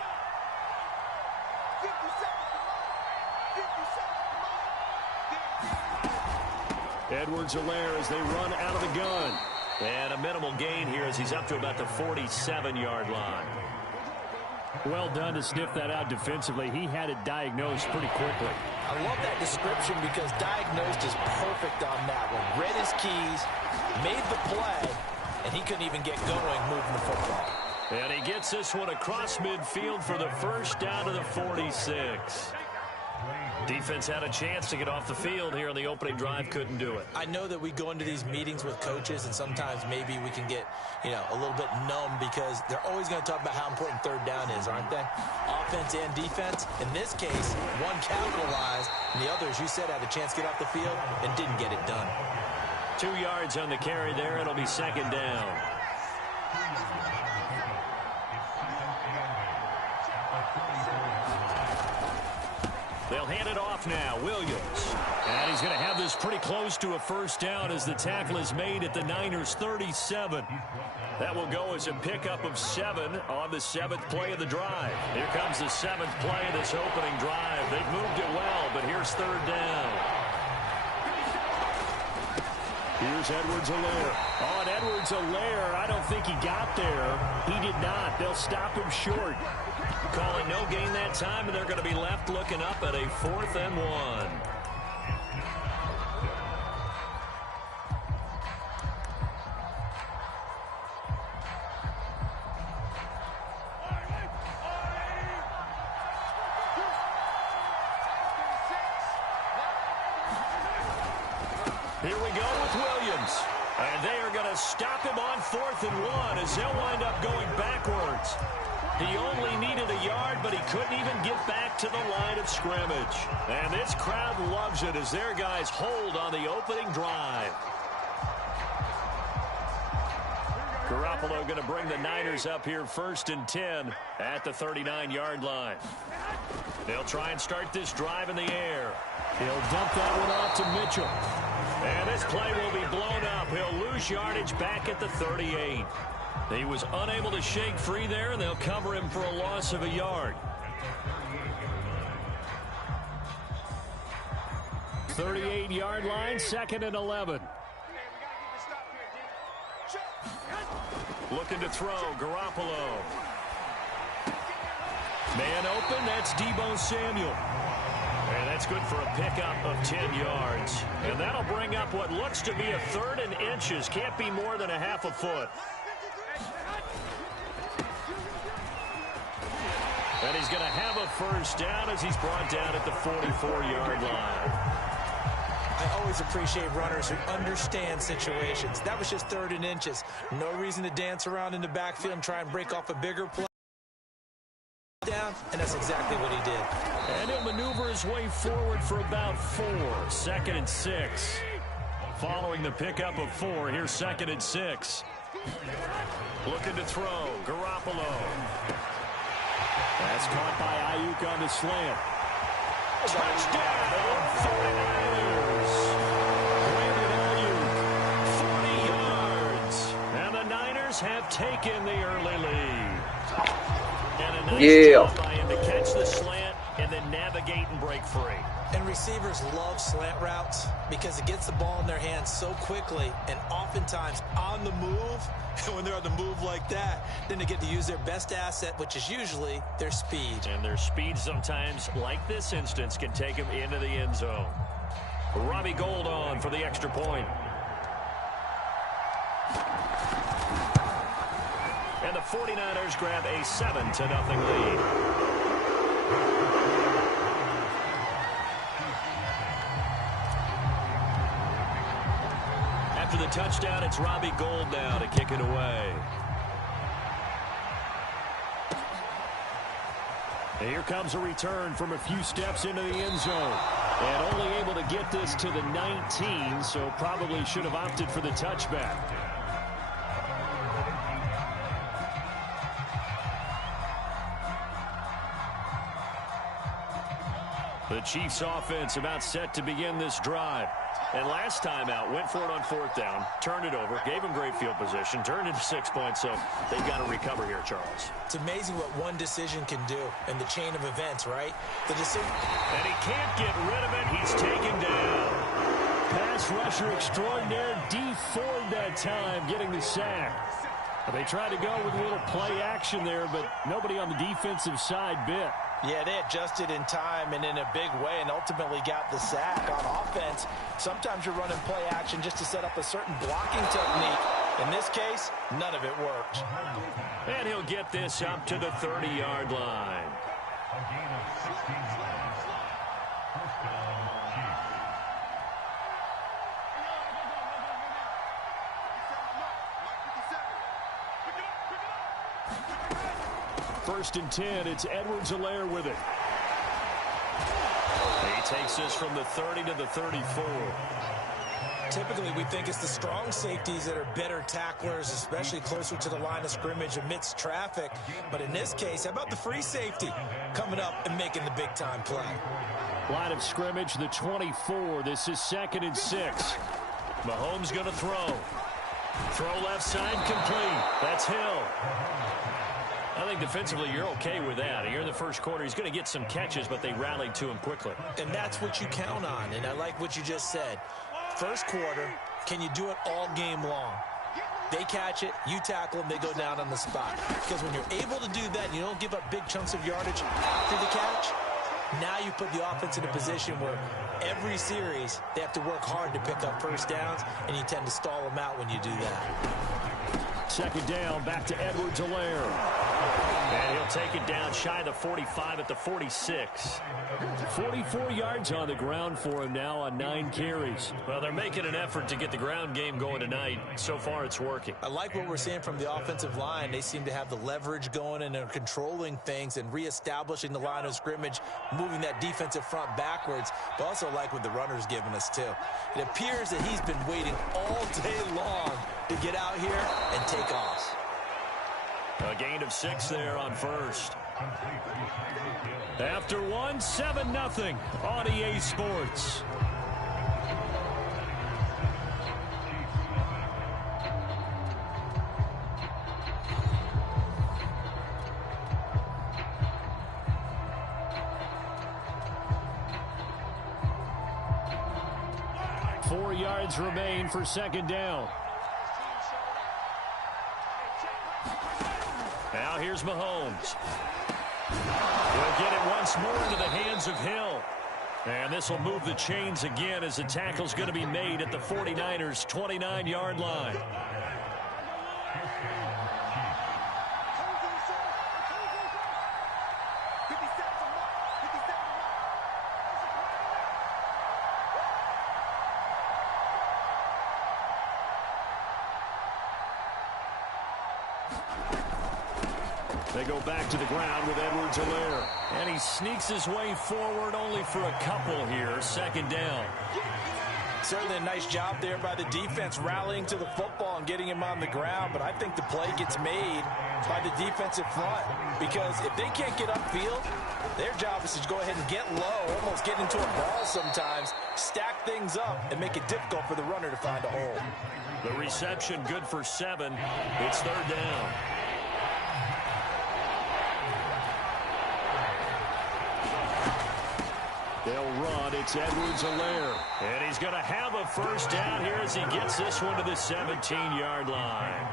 Edwards-Helaire as they run out of the gun. And a minimal gain here as he's up to about the 47-yard line. Well done to sniff that out defensively. He had it diagnosed pretty quickly. I love that description because diagnosed is perfect on that one. Read his keys, made the play, and he couldn't even get going moving the football. And he gets this one across midfield for the first down to the 46. Defense had a chance to get off the field here in the opening drive, couldn't do it. I know that we go into these meetings with coaches, and sometimes maybe we can get, a little bit numb because they're always going to talk about how important third down is, aren't they? Offense and defense. In this case, one capitalized, and the other, as you said, had a chance to get off the field and didn't get it done. 2 yards on the carry there. It'll be second down. They'll hand it off now. Williams. And he's going to have this pretty close to a first down as the tackle is made at the Niners' 37. That will go as a pickup of 7 on the 7th play of the drive. Here comes the 7th play of this opening drive. They've moved it well, but here's third down. Here's Edwards-Helaire. On Edwards-Helaire, I don't think he got there. He did not. They'll stop him short. Calling no gain that time, and they're going to be left looking up at a 4th and 1. Here we go with Williams. And they are going to stop him on 4th and 1 as they'll wind up going backwards. He only needed a yard, but he couldn't even get back to the line of scrimmage. And this crowd loves it as their guys hold on the opening drive. Garoppolo going to bring the Niners up here 1st and 10 at the 39-yard line. They'll try and start this drive in the air. He'll dump that one off to Mitchell. And this play will be blown up. He'll lose yardage back at the 38. He was unable to shake free there, and they'll cover him for a loss of a yard. 38-yard line, 2nd and 11. Looking to throw, Garoppolo. Man open, that's Deebo Samuel. And that's good for a pickup of 10 yards. And that'll bring up what looks to be a 3rd and inches. Can't be more than a half a foot. And he's going to have a first down as he's brought down at the 44-yard line. I always appreciate runners who understand situations. That was just 3rd and inches. No reason to dance around in the backfield and try and break off a bigger play. Down, and that's exactly what he did. And he'll maneuver his way forward for about 4. 2nd and 6. Following the pickup of 4, here's 2nd and 6. Looking to throw, Garoppolo. That's caught by Ayuk on the slant. Touchdown, 49ers. Brandon Ayuk, 40 yards. And the Niners have taken the early lead. And a nice job by him to catch the slant and then navigate and break free. And receivers love slant routes because it gets the ball in their hands so quickly and oftentimes on the move. And when they're on the move like that, then they get to use their best asset, which is usually their speed. And their speed sometimes, like this instance, can take them into the end zone. Robbie Gould on for the extra point. And the 49ers grab a 7-0 lead. After the touchdown, it's Robbie Gould now to kick it away. And here comes a return from a few steps into the end zone. And only able to get this to the 19, so probably should have opted for the touchback. The Chiefs offense about set to begin this drive. And last time out, went for it on 4th down, turned it over, gave them great field position, turned into 6 points, so they've got to recover here, Charles. It's amazing what one decision can do in the chain of events, right? The decision. And he can't get rid of it. He's taken down. Pass rusher extraordinaire, D Ford that time, getting the sack. They tried to go with a little play action there, but nobody on the defensive side bit. Yeah, they adjusted in time and in a big way and ultimately got the sack on offense. Sometimes you're running play action just to set up a certain blocking technique. In this case, none of it worked. And he'll get this up to the 30-yard line. First and 10, it's Edwards-Helaire with it. He takes this from the 30 to the 34. Typically, we think it's the strong safeties that are better tacklers, especially closer to the line of scrimmage amidst traffic. But in this case, how about the free safety coming up and making the big-time play? Line of scrimmage, the 24. This is 2nd and 6. Mahomes going to throw. Throw left side complete. That's Hill. I think defensively you're okay with that. Here in the first quarter, he's going to get some catches, but they rallied to him quickly. And that's what you count on, and I like what you just said. First quarter, can you do it all game long? They catch it, you tackle them, they go down on the spot. Because when you're able to do that and you don't give up big chunks of yardage after the catch, now you put the offense in a position where every series they have to work hard to pick up first downs, and you tend to stall them out when you do that. 2nd down, back to Edwards-Helaire. And he'll take it down shy of the 45 at the 46. 44 yards on the ground for him now on 9 carries. Well, they're making an effort to get the ground game going tonight. So far, it's working. I like what we're seeing from the offensive line. They seem to have the leverage going, and they're controlling things and reestablishing the line of scrimmage, moving that defensive front backwards. But also like what the runner's giving us, too. It appears that he's been waiting all day long to get out here and take off. A gain of 6 there on first. After 1, 7-0 on EA Sports. 4 yards remain for second down. Now here's Mahomes. He'll get it once more into the hands of Hill. And this will move the chains again as the tackle's going to be made at the 49ers' 29-yard line. They go back to the ground with Edwards-Helaire. And he sneaks his way forward only for a couple here. Second down. Certainly a nice job there by the defense rallying to the football and getting him on the ground. But I think the play gets made by the defensive front. Because if they can't get upfield, their job is to go ahead and get low, almost get into a ball sometimes, stack things up, and make it difficult for the runner to find a hole. The reception good for 7. It's third down. They'll run. It's Edwards-Helaire. And he's going to have a first down here as he gets this one to the 17-yard line.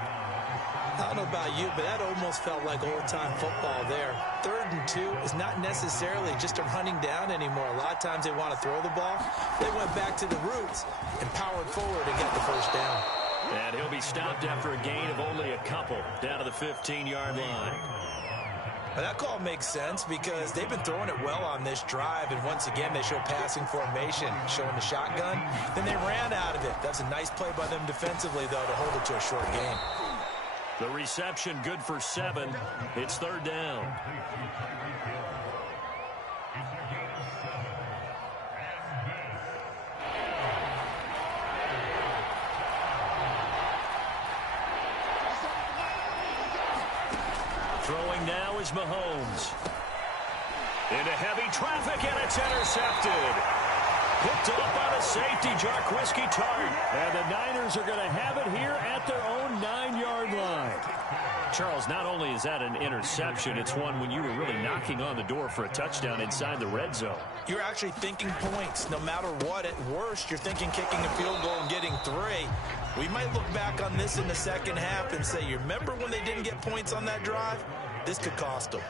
I don't know about you, but that almost felt like old-time football there. 3rd and 2 is not necessarily just a running down anymore. A lot of times they want to throw the ball. They went back to the roots and powered forward and got the first down. And he'll be stopped after a gain of only a couple down to the 15-yard line. But that call makes sense because they've been throwing it well on this drive, and once again they show passing formation, showing the shotgun. Then they ran out of it. That's a nice play by them defensively, though, to hold it to a short gain. The reception good for 7. It's third down. Throwing now is Mahomes. Into heavy traffic, and it's intercepted. Picked off by the safety, Jarkwiski Tart. And the Niners are going to have it here at their own 9-yard line. Charles, not only is that an interception, it's one when you were really knocking on the door for a touchdown inside the red zone. You're actually thinking points. No matter what, at worst, you're thinking kicking a field goal and getting 3. We might look back on this in the second half and say, you remember when they didn't get points on that drive? This could cost them.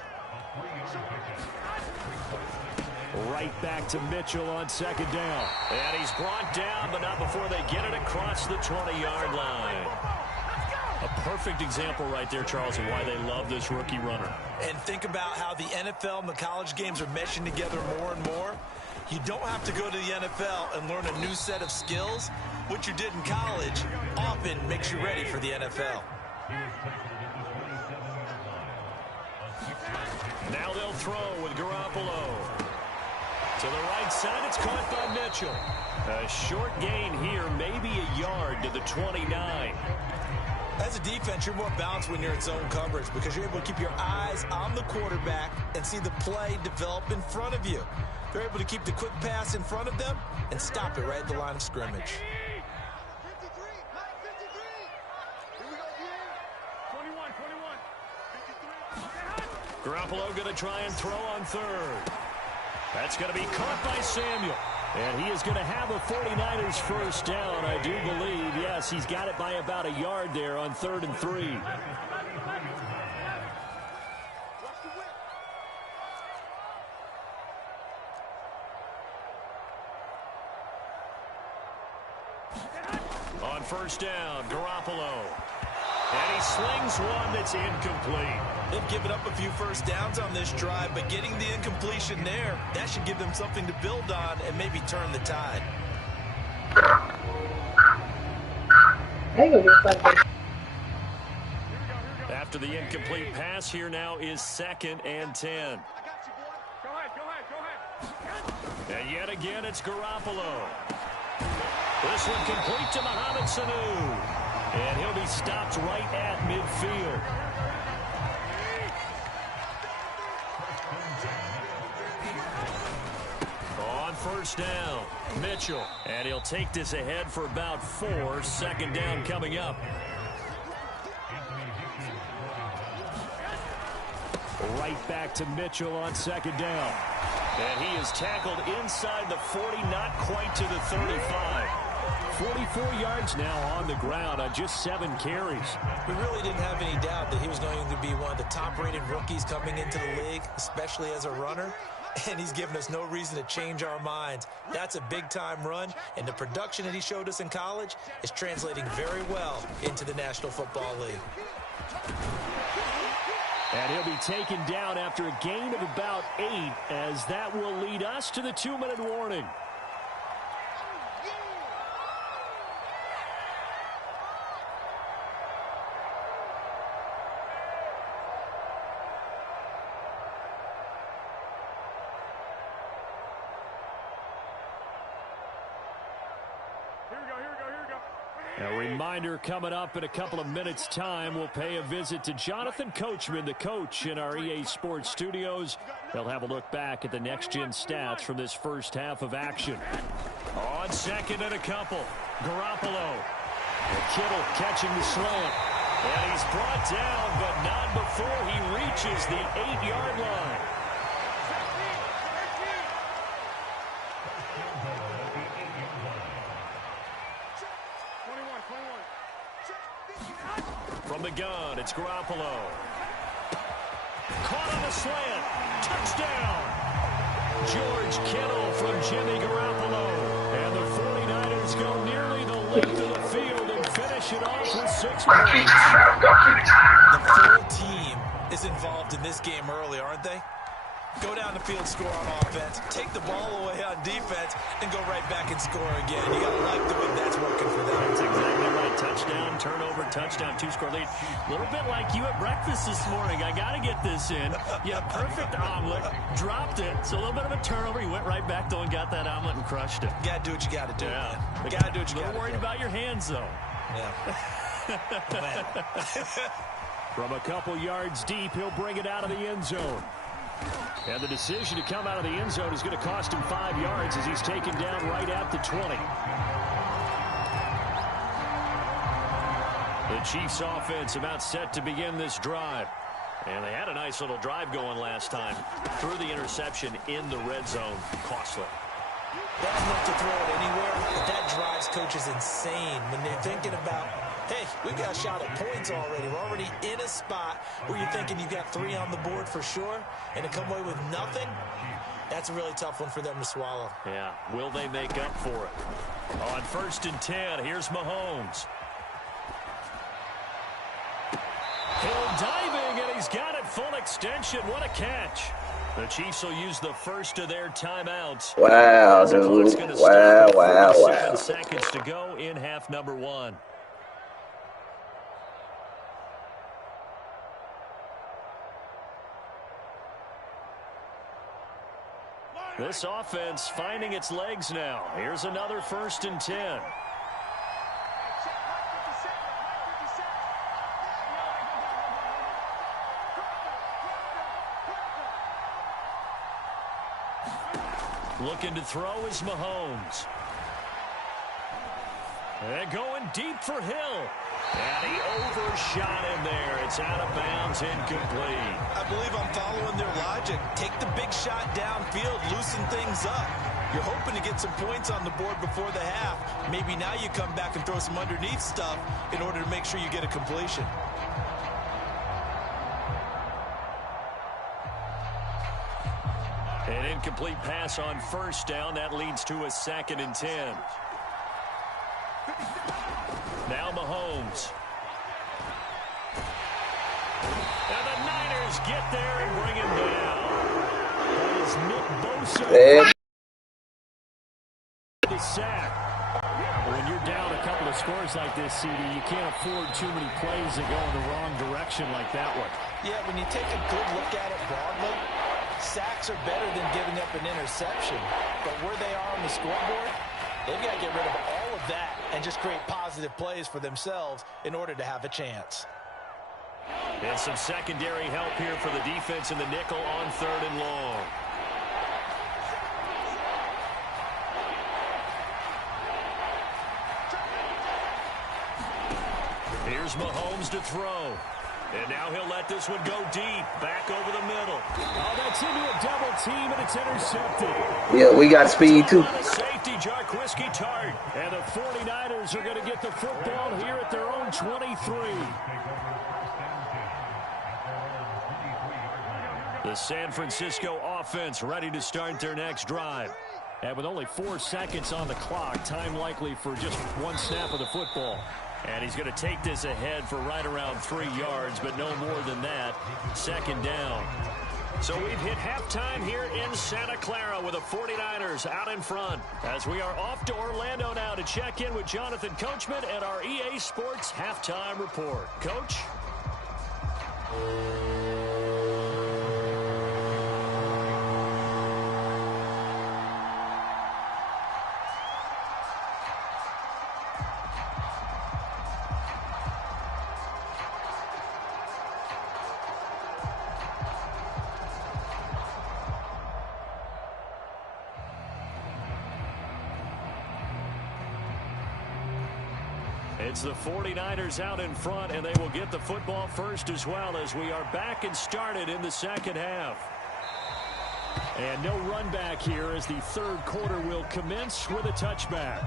Right back to Mitchell on second down. And he's brought down, but not before they get it across the 20-yard line. A perfect example right there, Charles, of why they love this rookie runner. And think about how the NFL and the college games are meshing together more and more. You don't have to go to the NFL and learn a new set of skills. What you did in college often makes you ready for the NFL. Now they'll throw with Garoppolo. To the right side, it's caught by Mitchell. A short gain here, maybe a yard to the 29. As a defense, you're more balanced when you're in zone coverage because you're able to keep your eyes on the quarterback and see the play develop in front of you. They're able to keep the quick pass in front of them and stop it right at the line of scrimmage. Garoppolo going to try and throw on third. That's going to be caught by Samuel. And he is going to have a 49ers first down, I do believe. Yes, he's got it by about a yard there on 3rd and 3. On first down, Garoppolo. And he slings one that's incomplete. They've given up a few first downs on this drive, but getting the incompletion there, that should give them something to build on and maybe turn the tide. After the incomplete pass, here now is 2nd and 10. And yet again, it's Garoppolo. This one complete to Mohamed Sanu. And he'll be stopped right at midfield. On first down, Mitchell. And he'll take this ahead for about 4. 2nd down coming up. Right back to Mitchell on 2nd down. And he is tackled inside the 40, not quite to the 35. 44 yards now on the ground on just 7 carries. We really didn't have any doubt that he was going to be one of the top-rated rookies coming into the league, especially as a runner. And he's given us no reason to change our minds. That's a big-time run, and the production that he showed us in college is translating very well into the National Football League. And he'll be taken down after a gain of about 8, as that will lead us to the 2-minute warning. A reminder coming up in a couple of minutes' time. We'll pay a visit to Jonathan Coachman, the coach in our EA Sports studios. They'll have a look back at the next-gen stats from this first half of action. On second and a couple, Garoppolo. And Kittle catching the slant. And he's brought down, but not before he reaches the 8-yard line. From the gun, it's Garoppolo. Caught on the slant. Touchdown. George Kittle from Jimmy Garoppolo. And the 49ers go nearly the length of the field and finish it off with 6 points. The full team is involved in this game early, aren't they? Go down the field, score on offense, take the ball away on defense, and go right back and score again. You got to like the way that's working for them. That's exactly right. Touchdown, turnover, touchdown, 2-score lead. A little bit like you at breakfast this morning. I got to get this in. Yeah, perfect omelet. Dropped it. So a little bit of a turnover. You went right back, though, and got that omelet and crushed it. You got to do what you got to do, yeah. Man. You got to do what you got to do. A little worried about your hands, though. Yeah. From a couple yards deep, he'll bring it out of the end zone. And the decision to come out of the end zone is going to cost him 5 yards as he's taken down right at the 20. The Chiefs offense about set to begin this drive. And they had a nice little drive going last time. Threw the interception in the red zone. Costly. They have enough to throw it anywhere, but that drives coaches insane when they're thinking about, hey, we got a shot at points already. We're already in a spot where you're thinking you've got 3 on the board for sure, and to come away with nothing, that's a really tough one for them to swallow. Yeah, will they make up for it? On 1st and 10, here's Mahomes. Hill diving, and he's got it full extension. What a catch. The Chiefs will use the first of their timeouts. Wow, dude. Wow. 7 seconds to go in half number 1. This offense finding its legs now. Here's another 1st and 10. Looking to throw is Mahomes. And going deep for Hill. And he overshot him there. It's out of bounds, incomplete. I believe I'm following their logic. Take the big shot downfield, loosen things up. You're hoping to get some points on the board before the half. Maybe now you come back and throw some underneath stuff in order to make sure you get a completion. An incomplete pass on 1st down. That leads to a 2nd and 10. Now Mahomes. And the Niners get there and bring him down. That is Nick Bosa. The sack. When you're down a couple of scores like this, CD, you can't afford too many plays that go in the wrong direction like that one. Yeah, when you take a good look at it broadly, sacks are better than giving up an interception. But where they are on the scoreboard, they've got to get rid of all of that and just create positive plays for themselves in order to have a chance. And some secondary help here for the defense in the nickel on 3rd and long. Here's Mahomes to throw. And now he'll let this one go deep, back over the middle. Oh, that's into a double team, and it's intercepted. Yeah, we got speed too. Safety, Jarkwiski Tart. And the 49ers are going to get the football here at their own 23. The San Francisco offense ready to start their next drive. And with only 4 seconds on the clock, time likely for just one snap of the football. And he's going to take this ahead for right around 3 yards, but no more than that. Second down. So we've hit halftime here in Santa Clara with the 49ers out in front. As we are off to Orlando now to check in with Jonathan Coachman and our EA Sports halftime report. Coach? It's the 49ers out in front, and they will get the football first as well as we are back and started in the second half. And no run back here as the third quarter will commence with a touchback.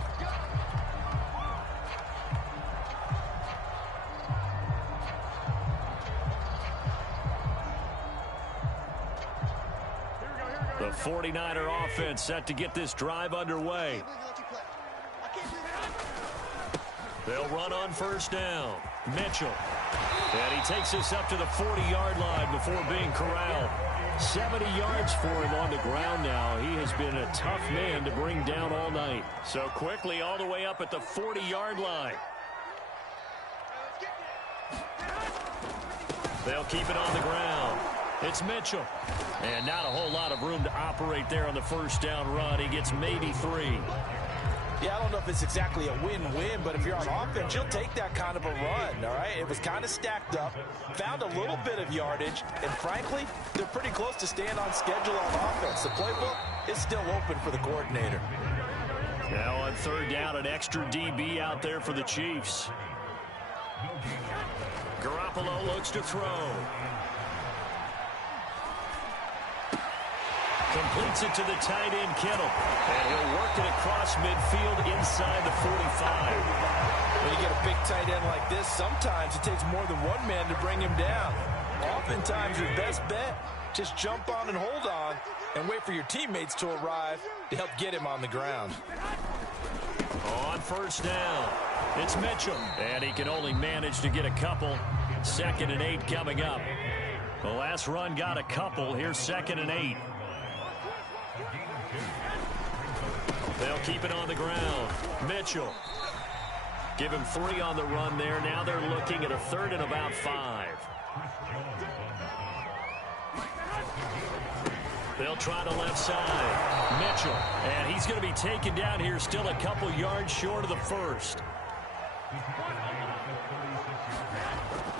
The 49er offense set to get this drive underway. They'll run on first down. Mitchell. And he takes this up to the 40-yard line before being corralled. 70 yards for him on the ground now. He has been a tough man to bring down all night. So quickly all the way up at the 40-yard line. They'll keep it on the ground. It's Mitchell. And not a whole lot of room to operate there on the first down run. He gets maybe 3. Yeah, I don't know if it's exactly a win-win, but if you're on offense, you'll take that kind of a run, all right? It was kind of stacked up, found a little bit of yardage, and frankly, they're pretty close to staying on schedule on offense. The playbook is still open for the coordinator. Now on third down, an extra DB out there for the Chiefs. Garoppolo looks to throw. Completes it to the tight end, Kittle. And he'll work it across midfield inside the 45. When you get a big tight end like this, sometimes it takes more than one man to bring him down. Oftentimes, your best bet, just jump on and hold on and wait for your teammates to arrive to help get him on the ground. On first down, it's Mitchell. And he can only manage to get a couple. 2nd and 8 coming up. The last run got a couple. Here's 2nd and 8. They'll keep it on the ground. Mitchell. Give him 3 on the run there. Now they're looking at a 3rd and about 5. They'll try the left side. Mitchell. And he's going to be taken down here still a couple yards short of the first.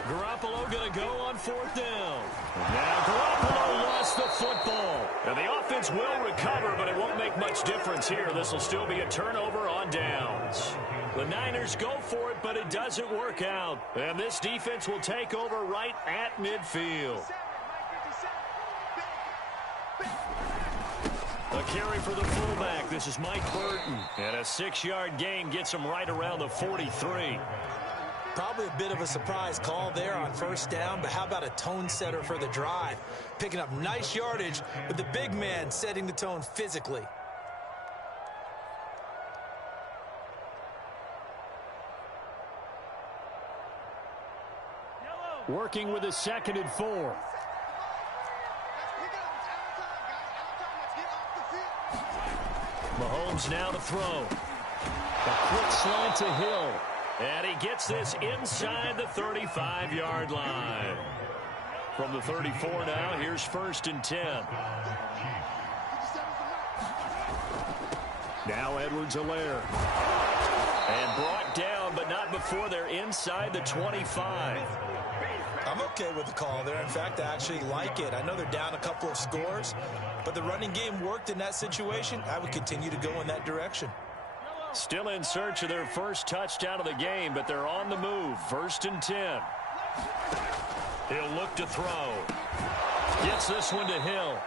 Garoppolo going to go on 4th down. Now Garoppolo lost the football. And the offense will recover, but it won't make much difference here. This will still be a turnover on downs. The Niners go for it, but it doesn't work out. And this defense will take over right at midfield. A carry for the fullback. This is Mike Burton. And a 6-yard gain gets him right around the 43. Probably a bit of a surprise call there on first down, but how about a tone setter for the drive? Picking up nice yardage, but the big man setting the tone physically. Working with a 2nd and 4. Mahomes now to throw. A quick slant to Hill. And he gets this inside the 35-yard line. From the 34 now, here's 1st and 10. Now Edwards-Helaire. And brought down, but not before they're inside the 25. I'm okay with the call there. In fact, I actually like it. I know they're down a couple of scores, but the running game worked in that situation. I would continue to go in that direction. Still in search of their first touchdown of the game, but they're on the move. 1st and 10. He'll look to throw. Gets this one to Hill.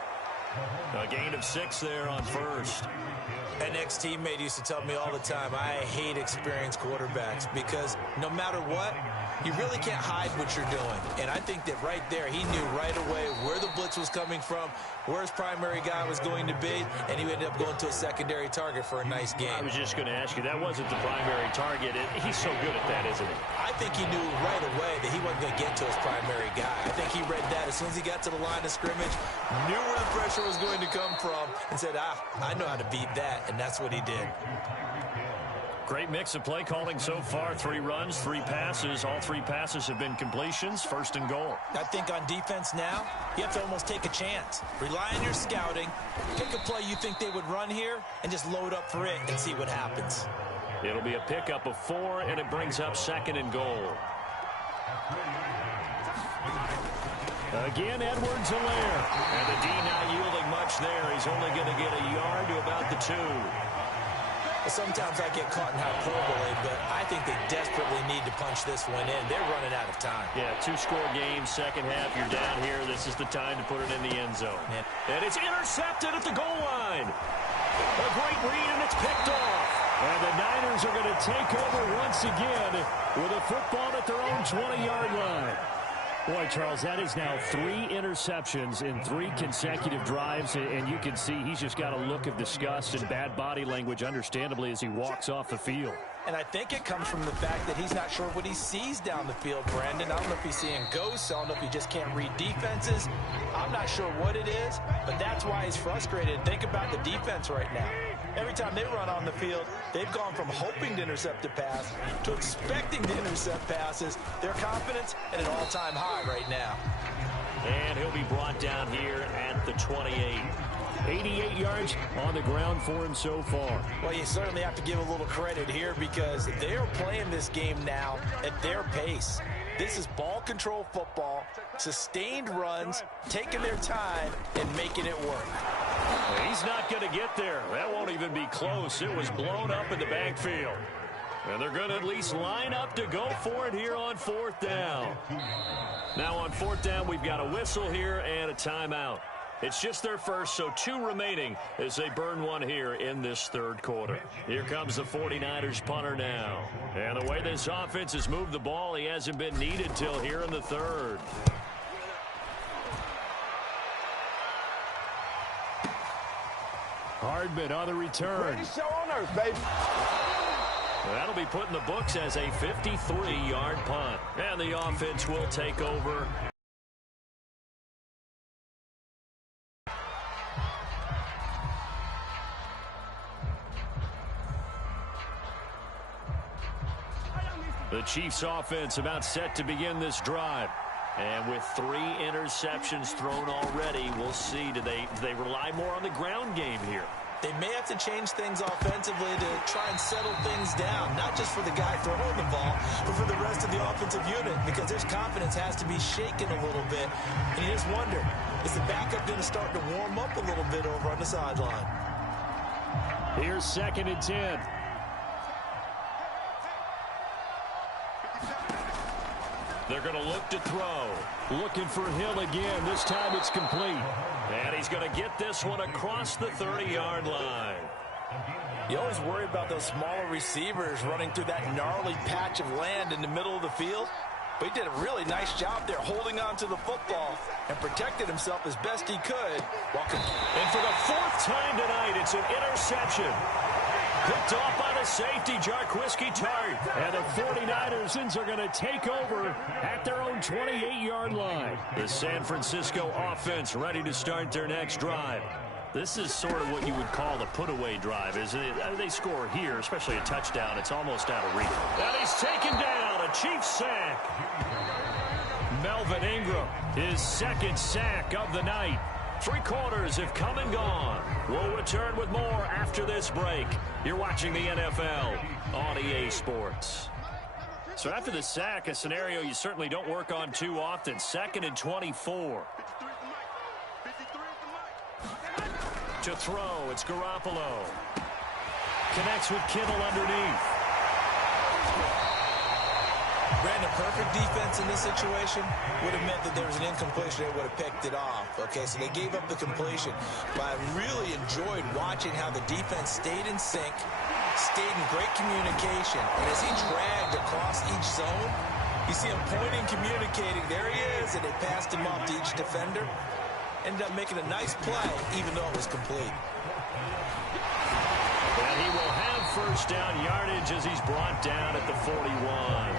A gain of 6 there on first. An ex-teammate used to tell me all the time, I hate experienced quarterbacks because no matter what, you really can't hide what you're doing. And I think that right there, he knew right away where the blitz was coming from, where his primary guy was going to be, and he ended up going to a secondary target for a nice game. I was just going to ask you, that wasn't the primary target. He's so good at that, isn't he? I think he knew right away that he wasn't going to get to his primary guy. I think he read that as soon as he got to the line of scrimmage, knew where the pressure was going to come from, and said, I know how to beat that, and that's what he did. Great mix of play calling so far. 3 runs, 3 passes. All 3 passes have been completions. First and goal. I think on defense now, you have to almost take a chance. Rely on your scouting. Pick a play you think they would run here and just load up for it and see what happens. It'll be a pickup of 4, and it brings up second and goal. Again, Edwards-Helaire. And the D not yielding much there. He's only going to get a yard to about the 2. Sometimes I get caught in hyperbole, but I think they desperately need to punch this one in. They're running out of time. Yeah, 2-score game, second half. You're down here. This is the time to put it in the end zone. And it's intercepted at the goal line. A great read, and it's picked off. And the Niners are going to take over once again with a football at their own 20-yard line. Boy, Charles, that is now 3 interceptions in 3 consecutive drives, and you can see he's just got a look of disgust and bad body language, understandably, as he walks off the field. And I think it comes from the fact that he's not sure what he sees down the field, Brandon. I don't know if he's seeing ghosts. I don't know if he just can't read defenses. I'm not sure what it is, but that's why he's frustrated. Think about the defense right now. Every time they run on the field, they've gone from hoping to intercept a pass to expecting to intercept passes. Their confidence at an all-time high right now. And he'll be brought down here at the 28. 88 yards on the ground for him so far. Well, you certainly have to give a little credit here because they are playing this game now at their pace. This is ball control football, sustained runs, taking their time, and making it work. He's not going to get there. That won't even be close. It was blown up in the backfield. And they're going to at least line up to go for it here on 4th down. Now on 4th down, we've got a whistle here and a timeout. It's just their first, so 2 remaining as they burn one here in this 3rd quarter. Here comes the 49ers punter now. And the way this offense has moved the ball, he hasn't been needed till here in the 3rd. Hardman on the return. Show on earth, baby. That'll be put in the books as a 53-yard punt. And the offense will take over. The Chiefs offense about set to begin this drive. And with 3 interceptions thrown already, we'll see. Do they rely more on the ground game here? They may have to change things offensively to try and settle things down, not just for the guy throwing the ball, but for the rest of the offensive unit, because their confidence has to be shaken a little bit. And you just wonder, is the backup going to start to warm up a little bit over on the sideline? Here's 2nd and 10. They're going to look to throw. Looking for Hill again. This time it's complete. And he's going to get this one across the 30-yard line. You always worry about those smaller receivers running through that gnarly patch of land in the middle of the field. But he did a really nice job there holding on to the football and protected himself as best he could. And for the 4th time tonight, it's an interception. Picked off by the safety, Jarquiski Tart. And the 49ers are going to take over at their own 28-yard line. The San Francisco offense ready to start their next drive. This is sort of what you would call the put-away drive, isn't it? They score here, especially a touchdown. It's almost out of reach. And he's taken down, a Chiefs sack. Melvin Ingram, his 2nd sack of the night. 3 quarters have come and gone. We'll return with more after this break. You're watching the NFL on EA Sports. So after the sack, a scenario you certainly don't work on too often. 2nd and 24. To throw, it's Garoppolo. Connects with Kittle underneath. Brandon, perfect defense in this situation would have meant that there was an incompletion. They would have picked it off. Okay, so they gave up the completion. But I really enjoyed watching how the defense stayed in sync, stayed in great communication. And as he dragged across each zone, you see him pointing, communicating. There he is, and they passed him off to each defender. Ended up making a nice play, even though it was complete. And he will have first down yardage as he's brought down at the 41.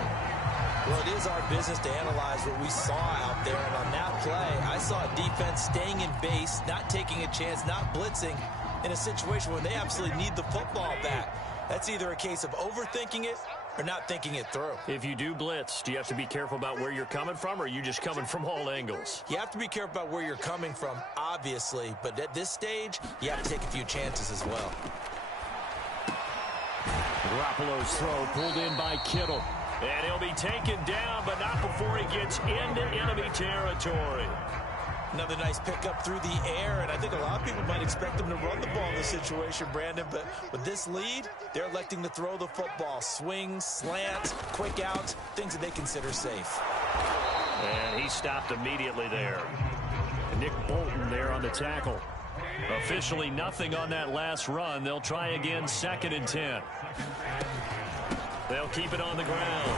Well, it is our business to analyze what we saw out there. And on that play, I saw a defense staying in base, not taking a chance, not blitzing in a situation where they absolutely need the football back. That's either a case of overthinking it or not thinking it through. If you do blitz, do you have to be careful about where you're coming from, or are you just coming from all angles? You have to be careful about where you're coming from, obviously. But at this stage, you have to take a few chances as well. Garoppolo's throw pulled in by Kittle. And he'll be taken down, but not before he gets into enemy territory. Another nice pickup through the air, and I think a lot of people might expect them to run the ball in this situation, Brandon, but with this lead, they're electing to throw the football. Swings, slants, quick outs, things that they consider safe. And he stopped immediately there. Nick Bolton there on the tackle. Officially nothing on that last run. They'll try again, 2nd and 10. They'll keep it on the ground.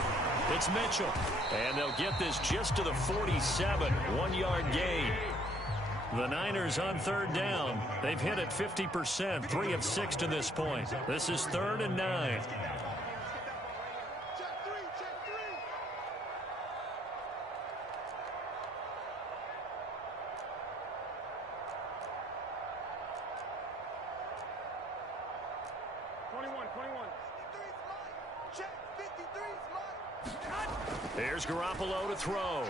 It's Mitchell. And they'll get this just to the 47. 1-yard gain. The Niners on 3rd down. They've hit it 50%. 3 of 6 to this point. This is 3rd and 9. Here's Garoppolo to throw.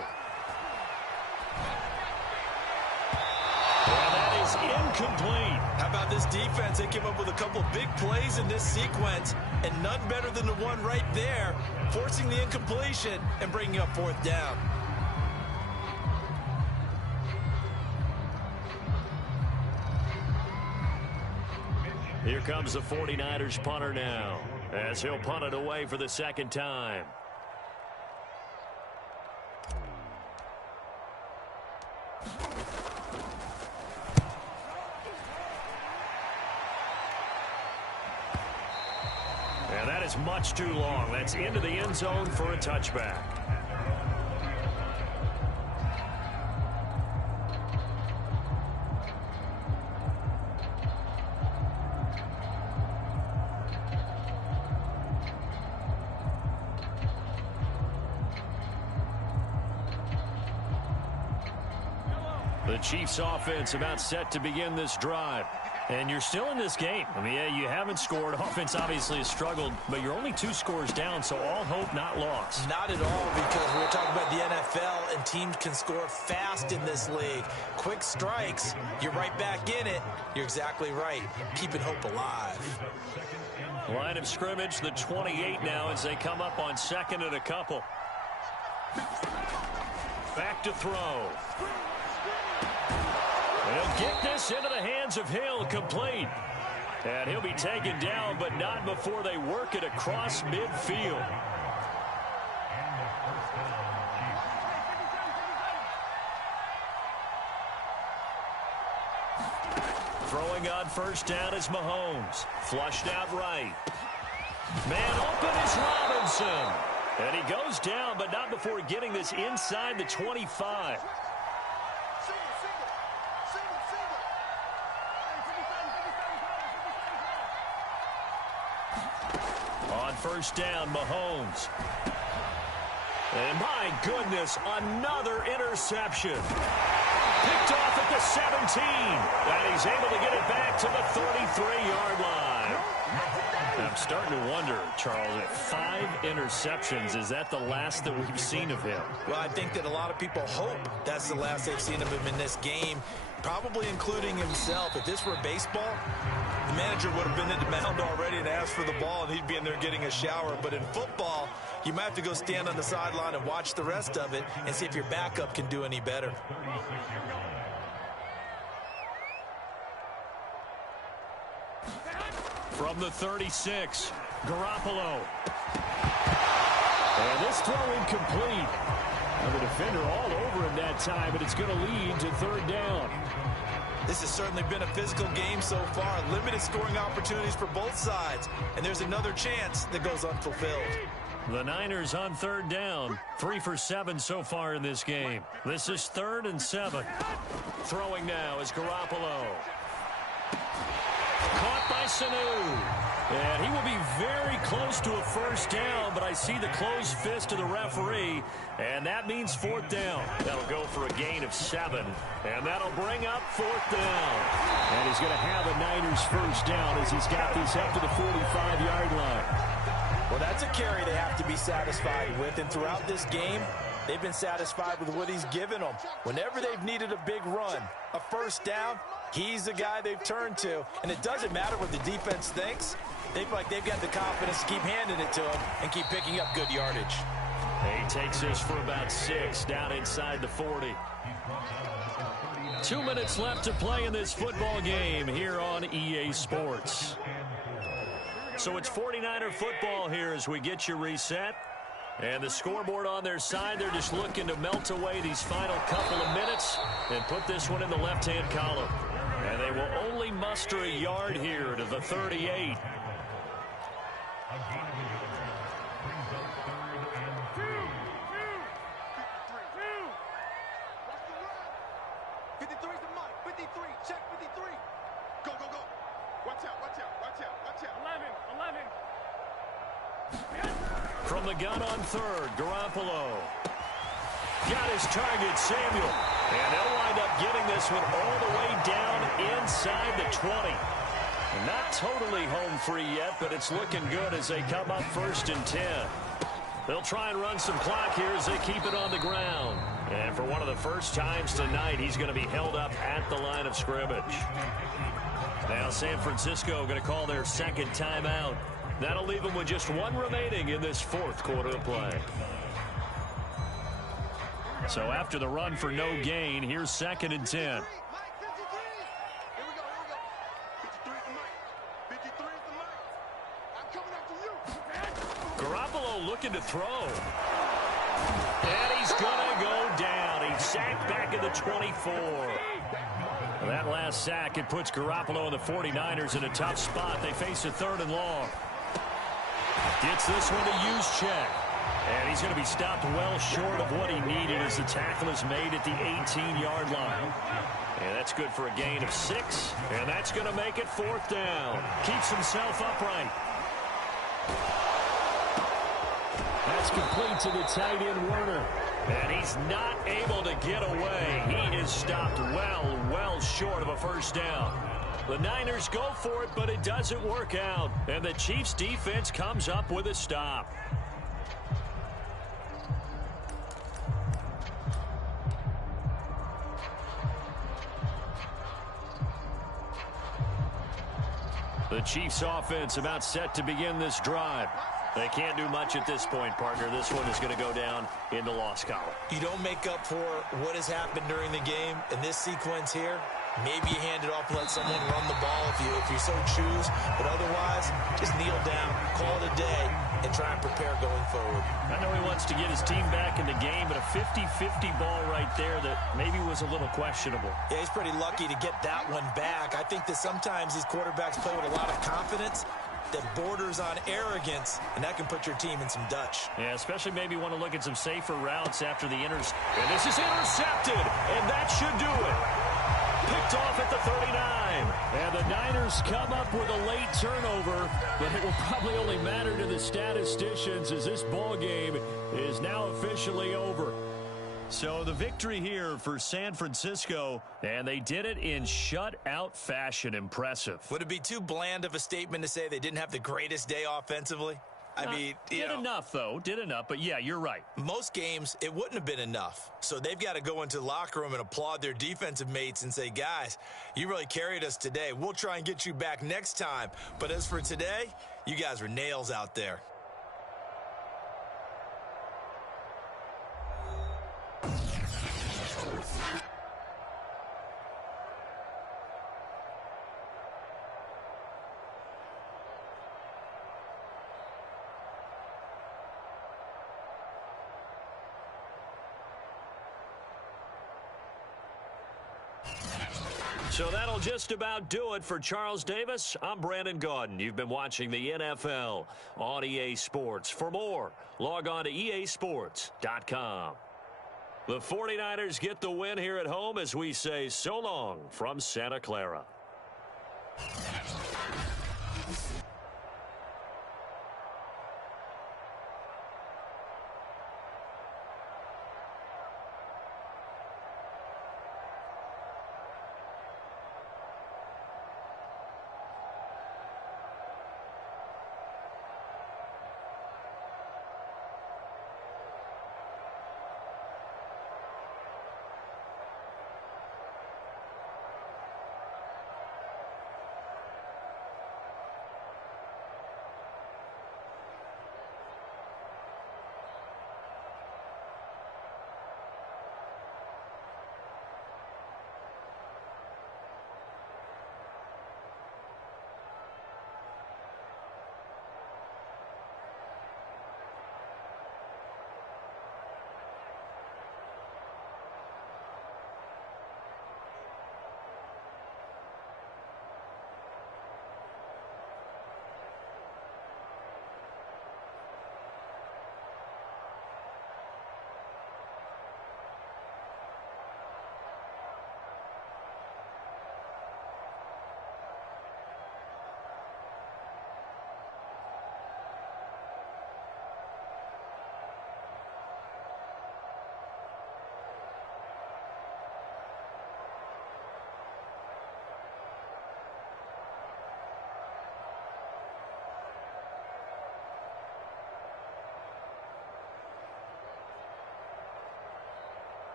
And that is incomplete. How about this defense? They came up with a couple big plays in this sequence, and none better than the one right there, forcing the incompletion and bringing up 4th down. Here comes the 49ers punter now, as he'll punt it away for the 2nd time. And that is much too long. That's into the end zone for a touchback. The Chiefs offense about set to begin this drive. And you're still in this game. I mean, yeah, you haven't scored. Offense obviously has struggled, but you're only 2 scores down, so all hope not lost. Not at all, because we're talking about the NFL, and teams can score fast in this league. Quick strikes, you're right back in it. You're exactly right. Keeping hope alive. Line of scrimmage, the 28 now as they come up on 2nd and a couple. Back to throw. He'll get this into the hands of Hill, complete. And he'll be taken down, but not before they work it across midfield. Throwing on 1st down is Mahomes. Flushed out right. Man open is Robinson. And he goes down, but not before getting this inside the 25. On 1st down, Mahomes. And my goodness, another interception. Picked off at the 17. And he's able to get it back to the 33-yard line. I'm starting to wonder, Charles, at 5 interceptions, is that the last that we've seen of him? Well, I think that a lot of people hope that's the last they've seen of him in this game, probably including himself. If this were baseball, the manager would have been in the mound already and asked for the ball, and he'd be in there getting a shower. But in football, you might have to go stand on the sideline and watch the rest of it and see if your backup can do any better. From the 36, Garoppolo. And this throw incomplete. And the defender all over him that time, and it's going to lead to third down. This has certainly been a physical game so far. Limited scoring opportunities for both sides. And there's another chance that goes unfulfilled. The Niners on third down. 3 for 7 so far in this game. This is 3rd and 7. Throwing now is Garoppolo. Caught by Sanu. And he will be very close to a first down, but I see the closed fist of the referee, and that means 4th down. That'll go for a gain of 7, and that'll bring up 4th down. And he's going to have a Niners first down as he's got this up to the 45-yard line. Well, that's a carry they have to be satisfied with, and throughout this game, they've been satisfied with what he's given them. Whenever they've needed a big run, a first down, he's the guy they've turned to. And it doesn't matter what the defense thinks. They feel like they've got the confidence to keep handing it to him and keep picking up good yardage. He takes this for about 6 down inside the 40. 2 minutes left to play in this football game here on EA Sports. So it's 49er football here as we get you reset. And the scoreboard on their side, they're just looking to melt away these final couple of minutes and put this one in the left-hand column. And they will only muster a yard here to the 38. From the gun on third, Garoppolo. Got his target, Samuel. And they'll wind up getting this one all the way down inside the 20. Not totally home free yet, but it's looking good as they come up 1st and 10. They'll try and run some clock here as they keep it on the ground. And for one of the first times tonight, he's going to be held up at the line of scrimmage. Now San Francisco going to call their second timeout. That'll leave them with just 1 remaining in this 4th quarter of play. So after the run for no gain, here's 2nd and 10. Garoppolo looking to throw. And he's going to go down. He's sacked back at the 24. That last sack, it puts Garoppolo and the 49ers in a tough spot. They face a 3rd and long. Gets this one to Juszczyk. And he's going to be stopped well short of what he needed as the tackle is made at the 18-yard line. And that's good for a gain of 6. And that's going to make it 4th down. Keeps himself upright. That's complete to the tight end, Werner. And he's not able to get away. He is stopped well short of a first down. The Niners go for it, but it doesn't work out. And the Chiefs' defense comes up with a stop. The Chiefs' offense about set to begin this drive. They can't do much at this point, partner. This one is going to go down in the loss column. You don't make up for what has happened during the game in this sequence here. Maybe you hand it off and let someone run the ball if you so choose. But otherwise, just kneel down, call it a day, and try and prepare going forward. I know he wants to get his team back in the game, but a 50-50 ball right there that maybe was a little questionable. Yeah, he's pretty lucky to get that one back. I think that sometimes these quarterbacks play with a lot of confidence that borders on arrogance, and that can put your team in some Dutch. Yeah, especially maybe want to look at some safer routes after the And this is intercepted, and that should do it. Picked off at the 39. And the Niners come up with a late turnover, but it will probably only matter to the statisticians as this ball game is now officially over. So the victory here for San Francisco, and they did it in shutout fashion. Impressive. Would it be too bland of a statement to say they didn't have the greatest day offensively? I mean, did enough, though. Did enough, but yeah, you're right. Most games, it wouldn't have been enough. So they've got to go into the locker room and applaud their defensive mates and say, guys, you really carried us today. We'll try and get you back next time. But as for today, you guys were nails out there. So that'll just about do it for Charles Davis. I'm Brandon Gaudin. You've been watching the NFL on EA Sports. For more, log on to easports.com. The 49ers get the win here at home as we say so long from Santa Clara.